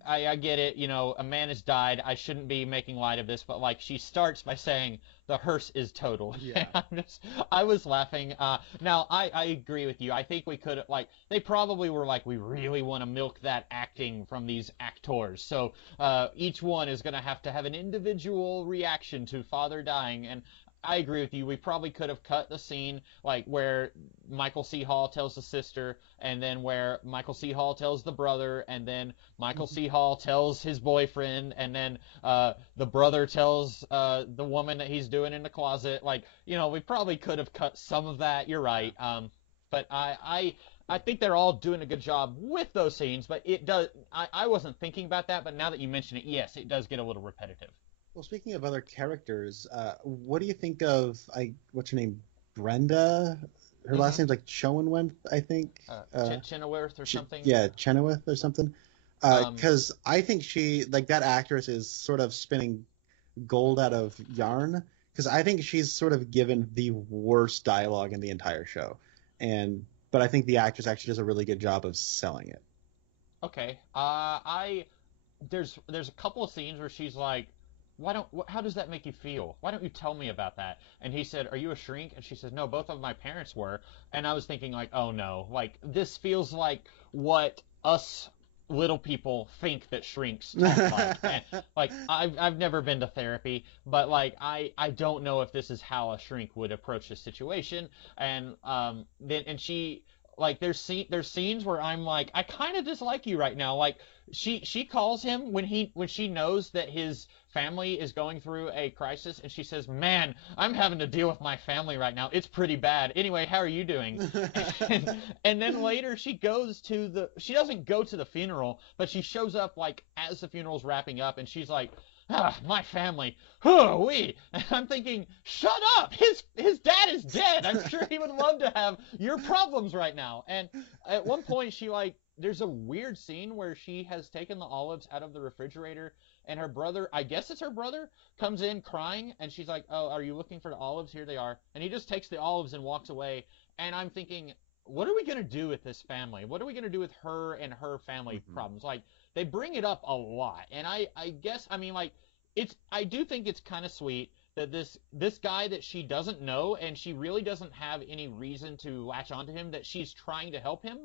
I get it, a man has died. I shouldn't be making light of this, but like she starts by saying the hearse is totaled. Yeah. I was laughing. Now I agree with you. I think we could they probably were like, we really want to milk that acting from these actors. So each one is going to have an individual reaction to father dying, and I agree with you. We probably could have cut the scene like where Michael C. Hall tells the sister, and then where Michael C. Hall tells the brother, and then Michael C. Hall tells his boyfriend, and then the brother tells the woman that he's doing in the closet. We probably could have cut some of that. You're right. But I think they're all doing a good job with those scenes. But it does. I wasn't thinking about that, but now that you mention it, yes, it does get a little repetitive. Well, speaking of other characters, what do you think of what's her name, Brenda? Her last name's like Chowenweth, I think. Chenoweth or something. Yeah, Chenoweth or something. Because I think she, that actress is sort of spinning gold out of yarn. Because I think she's sort of given the worst dialogue in the entire show, but I think the actress actually does a really good job of selling it. Okay. There's a couple of scenes where she's like, how does that make you feel? Why don't you tell me about that? And he said, are you a shrink? And she says, no, both of my parents were. And I was thinking like, oh no, this feels like what us little people think that shrinks talk like. And, I've never been to therapy, but I don't know if this is how a shrink would approach this situation. And she, there's scenes where I'm like, I kind of dislike you right now. She calls him when she knows that his family is going through a crisis, and she says, man, I'm having to deal with my family right now. It's pretty bad. Anyway, how are you doing? and then later she doesn't go to the funeral, but she shows up as the funeral's wrapping up, and she's like, my family. And I'm thinking, shut up. His dad is dead. I'm sure he would love to have your problems right now. And at one point there's a weird scene where she has taken the olives out of the refrigerator, and her brother, I guess it's her brother, comes in crying, and she's like, oh, are you looking for the olives? Here they are. And he just takes the olives and walks away. And I'm thinking, what are we going to do with this family? What are we going to do with her and her family problems? They bring it up a lot. And I guess, I do think it's kind of sweet that this guy that she doesn't know, and she really doesn't have any reason to latch onto him, that she's trying to help him.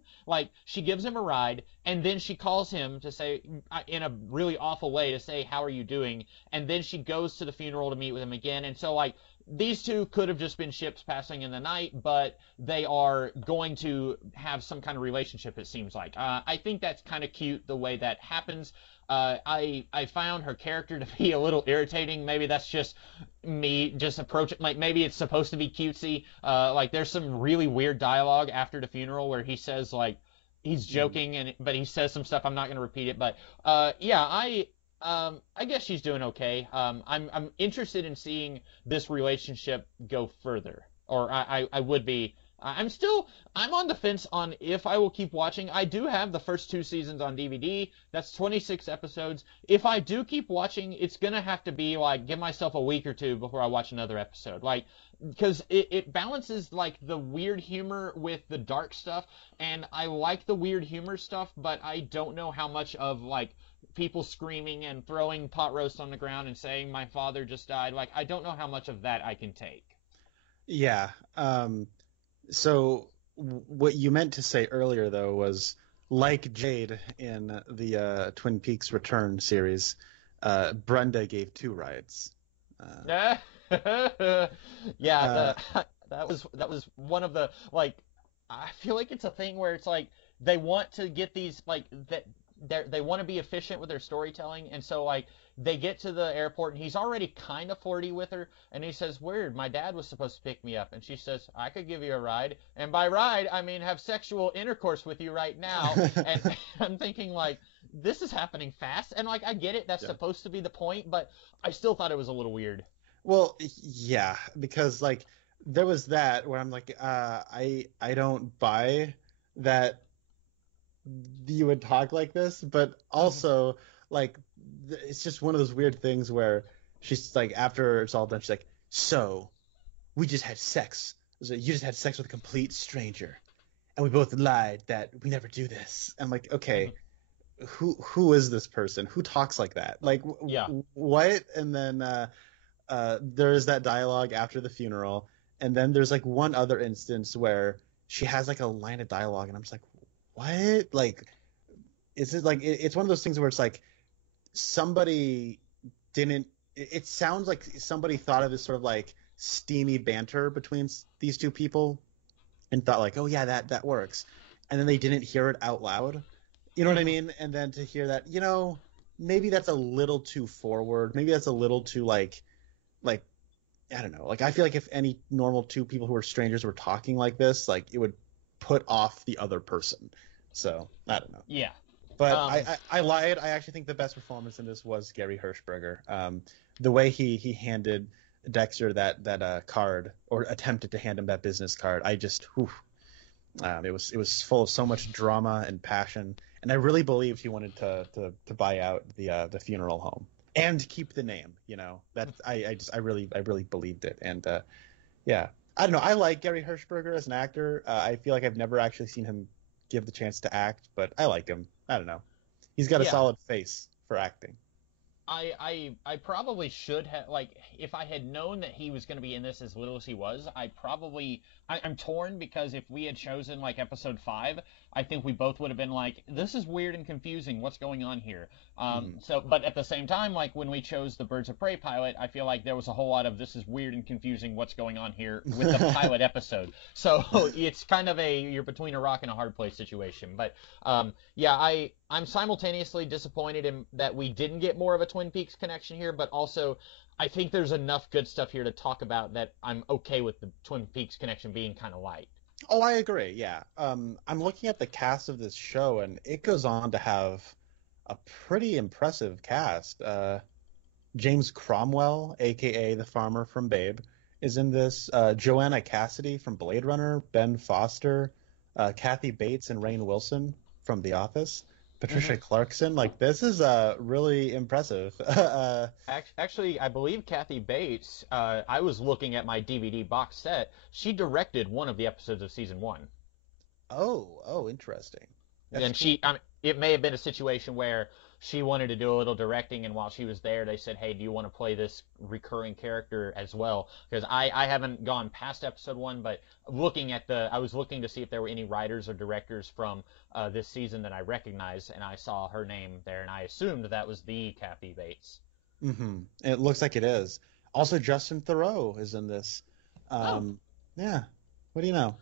She gives him a ride, and then she calls him to say, in a really awful way, to say, how are you doing? And then she goes to the funeral to meet with him again. And so, these two could have just been ships passing in the night, but they are going to have some kind of relationship, it seems like. I think that's kind of cute, the way that happens. I found her character to be a little irritating. Maybe that's just me just approaching, maybe it's supposed to be cutesy. There's some really weird dialogue after the funeral where he says, he's joking, but he says some stuff. I'm not going to repeat it, but I guess she's doing okay. I'm interested in seeing this relationship go further, or I would be. I'm on the fence on if I will keep watching. I do have the first 2 seasons on DVD. That's 26 episodes. If I do keep watching, it's going to have to be give myself a week or 2 before I watch another episode. Because it balances the weird humor with the dark stuff, and I like the weird humor stuff, but I don't know how much of people screaming and throwing pot roast on the ground and saying my father just died. I don't know how much of that I can take. Yeah. So what you meant to say earlier, though, was like Jade in the Twin Peaks Return series, Brenda gave 2 rides. Yeah, that was one of the I feel like it's a thing where it's they want to get these they want to be efficient with their storytelling, and so they get to the airport, and he's already kind of flirty with her, and he says, weird, my dad was supposed to pick me up, and she says, I could give you a ride, and by ride I mean have sexual intercourse with you right now. And I'm thinking this is happening fast, and I get it, that's supposed to be the point, but I still thought it was a little weird. Well, yeah, because there was that where I'm I don't buy that you would talk like this, but also it's just one of those weird things where she's after it's all done, she's like, so we just had sex. So you just had sex with a complete stranger, and we both lied that we never do this. I'm like, okay, who is this person? Who talks like that? Like, Yeah. what? And then there's that dialogue after the funeral, and then there's like one other instance where she has like a line of dialogue, and I'm just like, what? Like, is it like it's one of those things where it's like somebody didn't. It sounds like somebody thought of this sort of like steamy banter between these two people, and thought like, oh yeah, that works, and then they didn't hear it out loud. You know what I mean? And then to hear that, maybe that's a little too forward. Maybe that's a little too like I don't know. Like, I feel like if any normal two people who are strangers were talking like this, like, it would put off the other person. So I don't know. Yeah. But I lied. I actually think the best performance in this was Gary Hershberger. The way he handed Dexter that card, or attempted to hand him that business card, I just it was full of so much drama and passion, and I really believed he wanted to buy out the funeral home and keep the name. That I really believed it, and yeah, I don't know. I like Gary Hershberger as an actor. I feel like I've never actually seen him give the chance to act, but I like him. I don't know. He's got a solid face for acting. I probably should have, like, if I had known that he was going to be in this as little as he was, I'm torn, because if we had chosen like episode 5, I think we both would have been like, this is weird and confusing, what's going on here? But at the same time, like when we chose the Birds of Prey pilot, I feel like there was a whole lot of, this is weird and confusing, what's going on here, with the pilot episode. So it's kind of you're between a rock and a hard place situation. But yeah, I'm simultaneously disappointed in that we didn't get more of a Twin Peaks connection here, but also I think there's enough good stuff here to talk about that I'm okay with the Twin Peaks connection being kind of light. Oh, I agree. Yeah. I'm looking at the cast of this show, and it goes on to have a pretty impressive cast. James Cromwell, aka the farmer from Babe, is in this. Joanna Cassidy from Blade Runner, Ben Foster, Kathy Bates and Rainn Wilson from The Office, Patricia Clarkson. Like, this is really impressive. Actually, I believe Kathy Bates, I was looking at my DVD box set, she directed one of the episodes of season 1. Oh, interesting. That's And cool. it may have been a situation where she wanted to do a little directing, and while she was there, they said, hey, do you want to play this recurring character as well? Because I haven't gone past episode 1, but I was looking to see if there were any writers or directors from this season that I recognized, and I saw her name there, and I assumed that was the Kathy Bates. Mm-hmm. It looks like it is. Also, Justin Theroux is in this. Yeah. What do you know?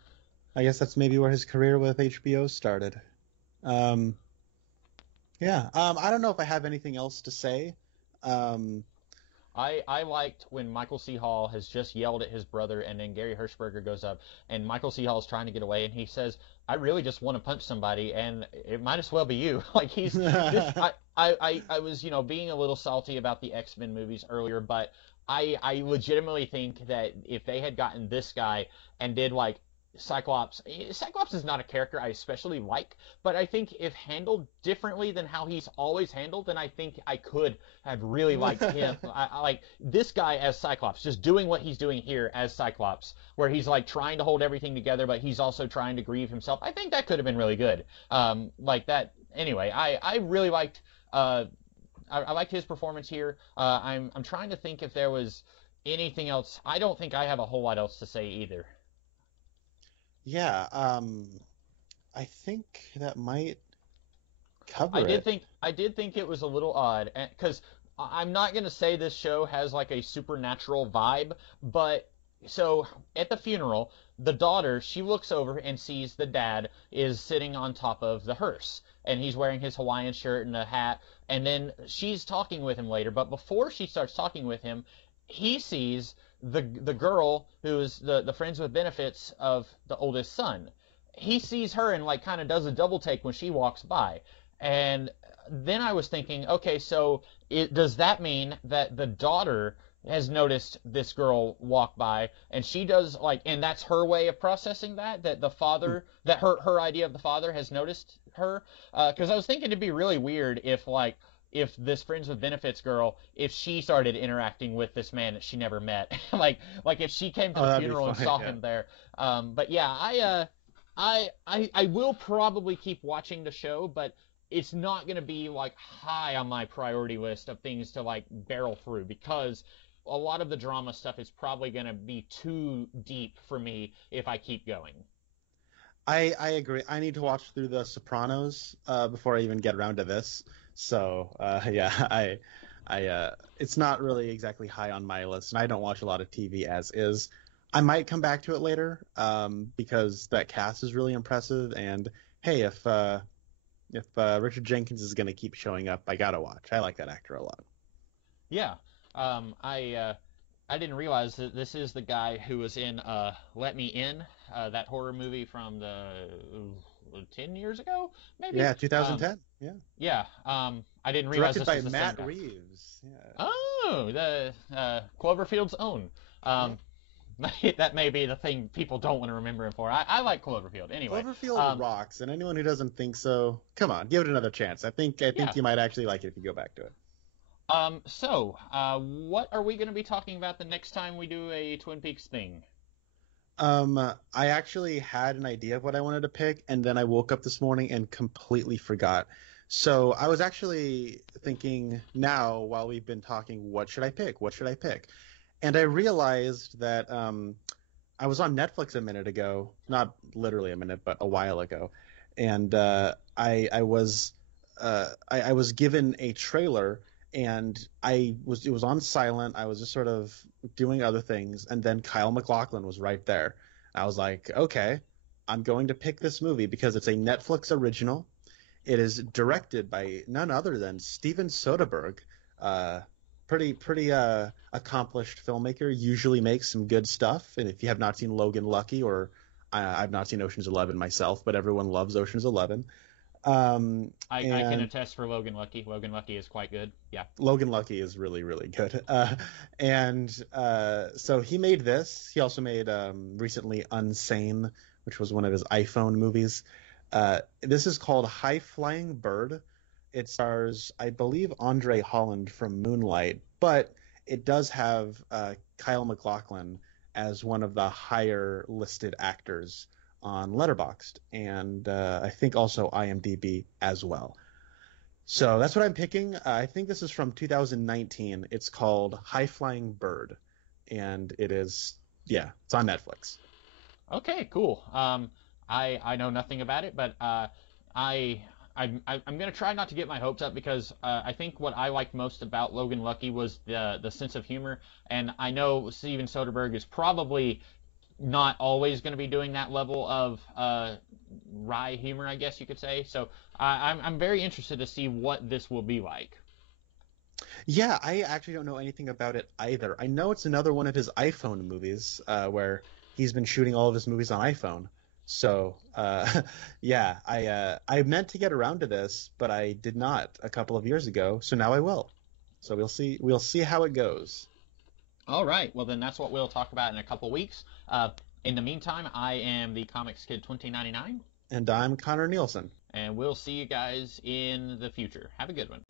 I guess that's maybe where his career with HBO started. Yeah. I don't know if I have anything else to say. I liked when Michael C. Hall has just yelled at his brother, and then Gary Hershberger goes up, and Michael C. Hall is trying to get away, and he says, I really just want to punch somebody, and it might as well be you. Like, I was, being a little salty about the X-Men movies earlier, but I legitimately think that if they had gotten this guy and did, like, Cyclops is not a character I especially like, but I think if handled differently than how he's always handled, then I think I could have really liked him. I like this guy as Cyclops, just doing what he's doing here as Cyclops, where he's like trying to hold everything together, but he's also trying to grieve himself. I think that could have been really good. Like that. Anyway, I really liked. I liked his performance here. I'm trying to think if there was anything else. I don't think I have a whole lot else to say either. Yeah. I think that might cover it. I did think it was a little odd, because I'm not gonna say this show has like a supernatural vibe, but so at the funeral, the daughter, she looks over and sees the dad is sitting on top of the hearse, and he's wearing his Hawaiian shirt and a hat, and then she's talking with him later, but before she starts talking with him, he sees the girl who is the friends with benefits of the oldest son. He sees her and like kind of does a double take when she walks by. And then I was thinking, okay, so does that mean that the daughter has noticed this girl walk by, and she does like, and that's her way of processing that the father, that her idea of the father has noticed her? Because I was thinking it'd be really weird if this friends with benefits girl, if she started interacting with this man that she never met, like if she came to the funeral and saw him there. But yeah, I will probably keep watching the show, but it's not going to be like high on my priority list of things to like barrel through, because a lot of the drama stuff is probably going to be too deep for me if I keep going. I agree. I need to watch through The Sopranos before I even get around to this. So yeah, it's not really exactly high on my list, and I don't watch a lot of TV as is. I might come back to it later because that cast is really impressive. And hey, if Richard Jenkins is going to keep showing up, I gotta watch. I like that actor a lot. Yeah. I didn't realize that this is the guy who was in Let Me In, that horror movie from the 10 years ago, maybe? Yeah, 2010. Yeah. Yeah. I didn't realize Directed this by was the same Matt guy. Reeves. Yeah. Oh, the Cloverfield's own. Yeah. That may be the thing people don't want to remember him for. I like Cloverfield anyway. Cloverfield rocks, and anyone who doesn't think so, come on, give it another chance. I think Yeah. you might actually like it if you go back to it. What are we going to be talking about the next time we do a Twin Peaks thing? I actually had an idea of what I wanted to pick, and then I woke up this morning and completely forgot. So I was actually thinking now, while we've been talking, what should I pick? What should I pick? And I realized that I was on Netflix a minute ago, not literally a minute, but a while ago, and I was I was given a trailer, and it was on silent. I was just sort of doing other things, and then Kyle MacLachlan was right there. I was like, okay, I'm going to pick this movie because it's a Netflix original. It is directed by none other than Steven Soderbergh. Pretty accomplished filmmaker. Usually makes some good stuff. And if you have not seen Logan Lucky, or I've not seen Ocean's 11 myself, but everyone loves Ocean's 11. I can attest for Logan Lucky. Logan Lucky is quite good. Yeah. Logan Lucky is really, really good. So he made this. He also made recently Unsane, which was one of his iPhone movies. This is called High Flying Bird. It stars, I believe, Andre Holland from Moonlight, but it does have Kyle MacLachlan as one of the higher listed actors on Letterboxd, and I think also IMDb as well. So that's what I'm picking. I think this is from 2019. It's called High Flying Bird, and it's on Netflix. Okay, cool. I know nothing about it, but I'm gonna try not to get my hopes up, because I think what I liked most about Logan Lucky was the sense of humor, and I know Steven Soderbergh is probably not always going to be doing that level of wry humor, I guess you could say. So I'm very interested to see what this will be like. Yeah, I actually don't know anything about it either. I know it's another one of his iPhone movies where he's been shooting all of his movies on iPhone. So yeah, I meant to get around to this, but I did not a couple of years ago. So now I will. So we'll see how it goes. All right, well then that's what we'll talk about in a couple weeks. In the meantime, I am the Comics Kid 2099. And I'm Connor Nielsen. And we'll see you guys in the future. Have a good one.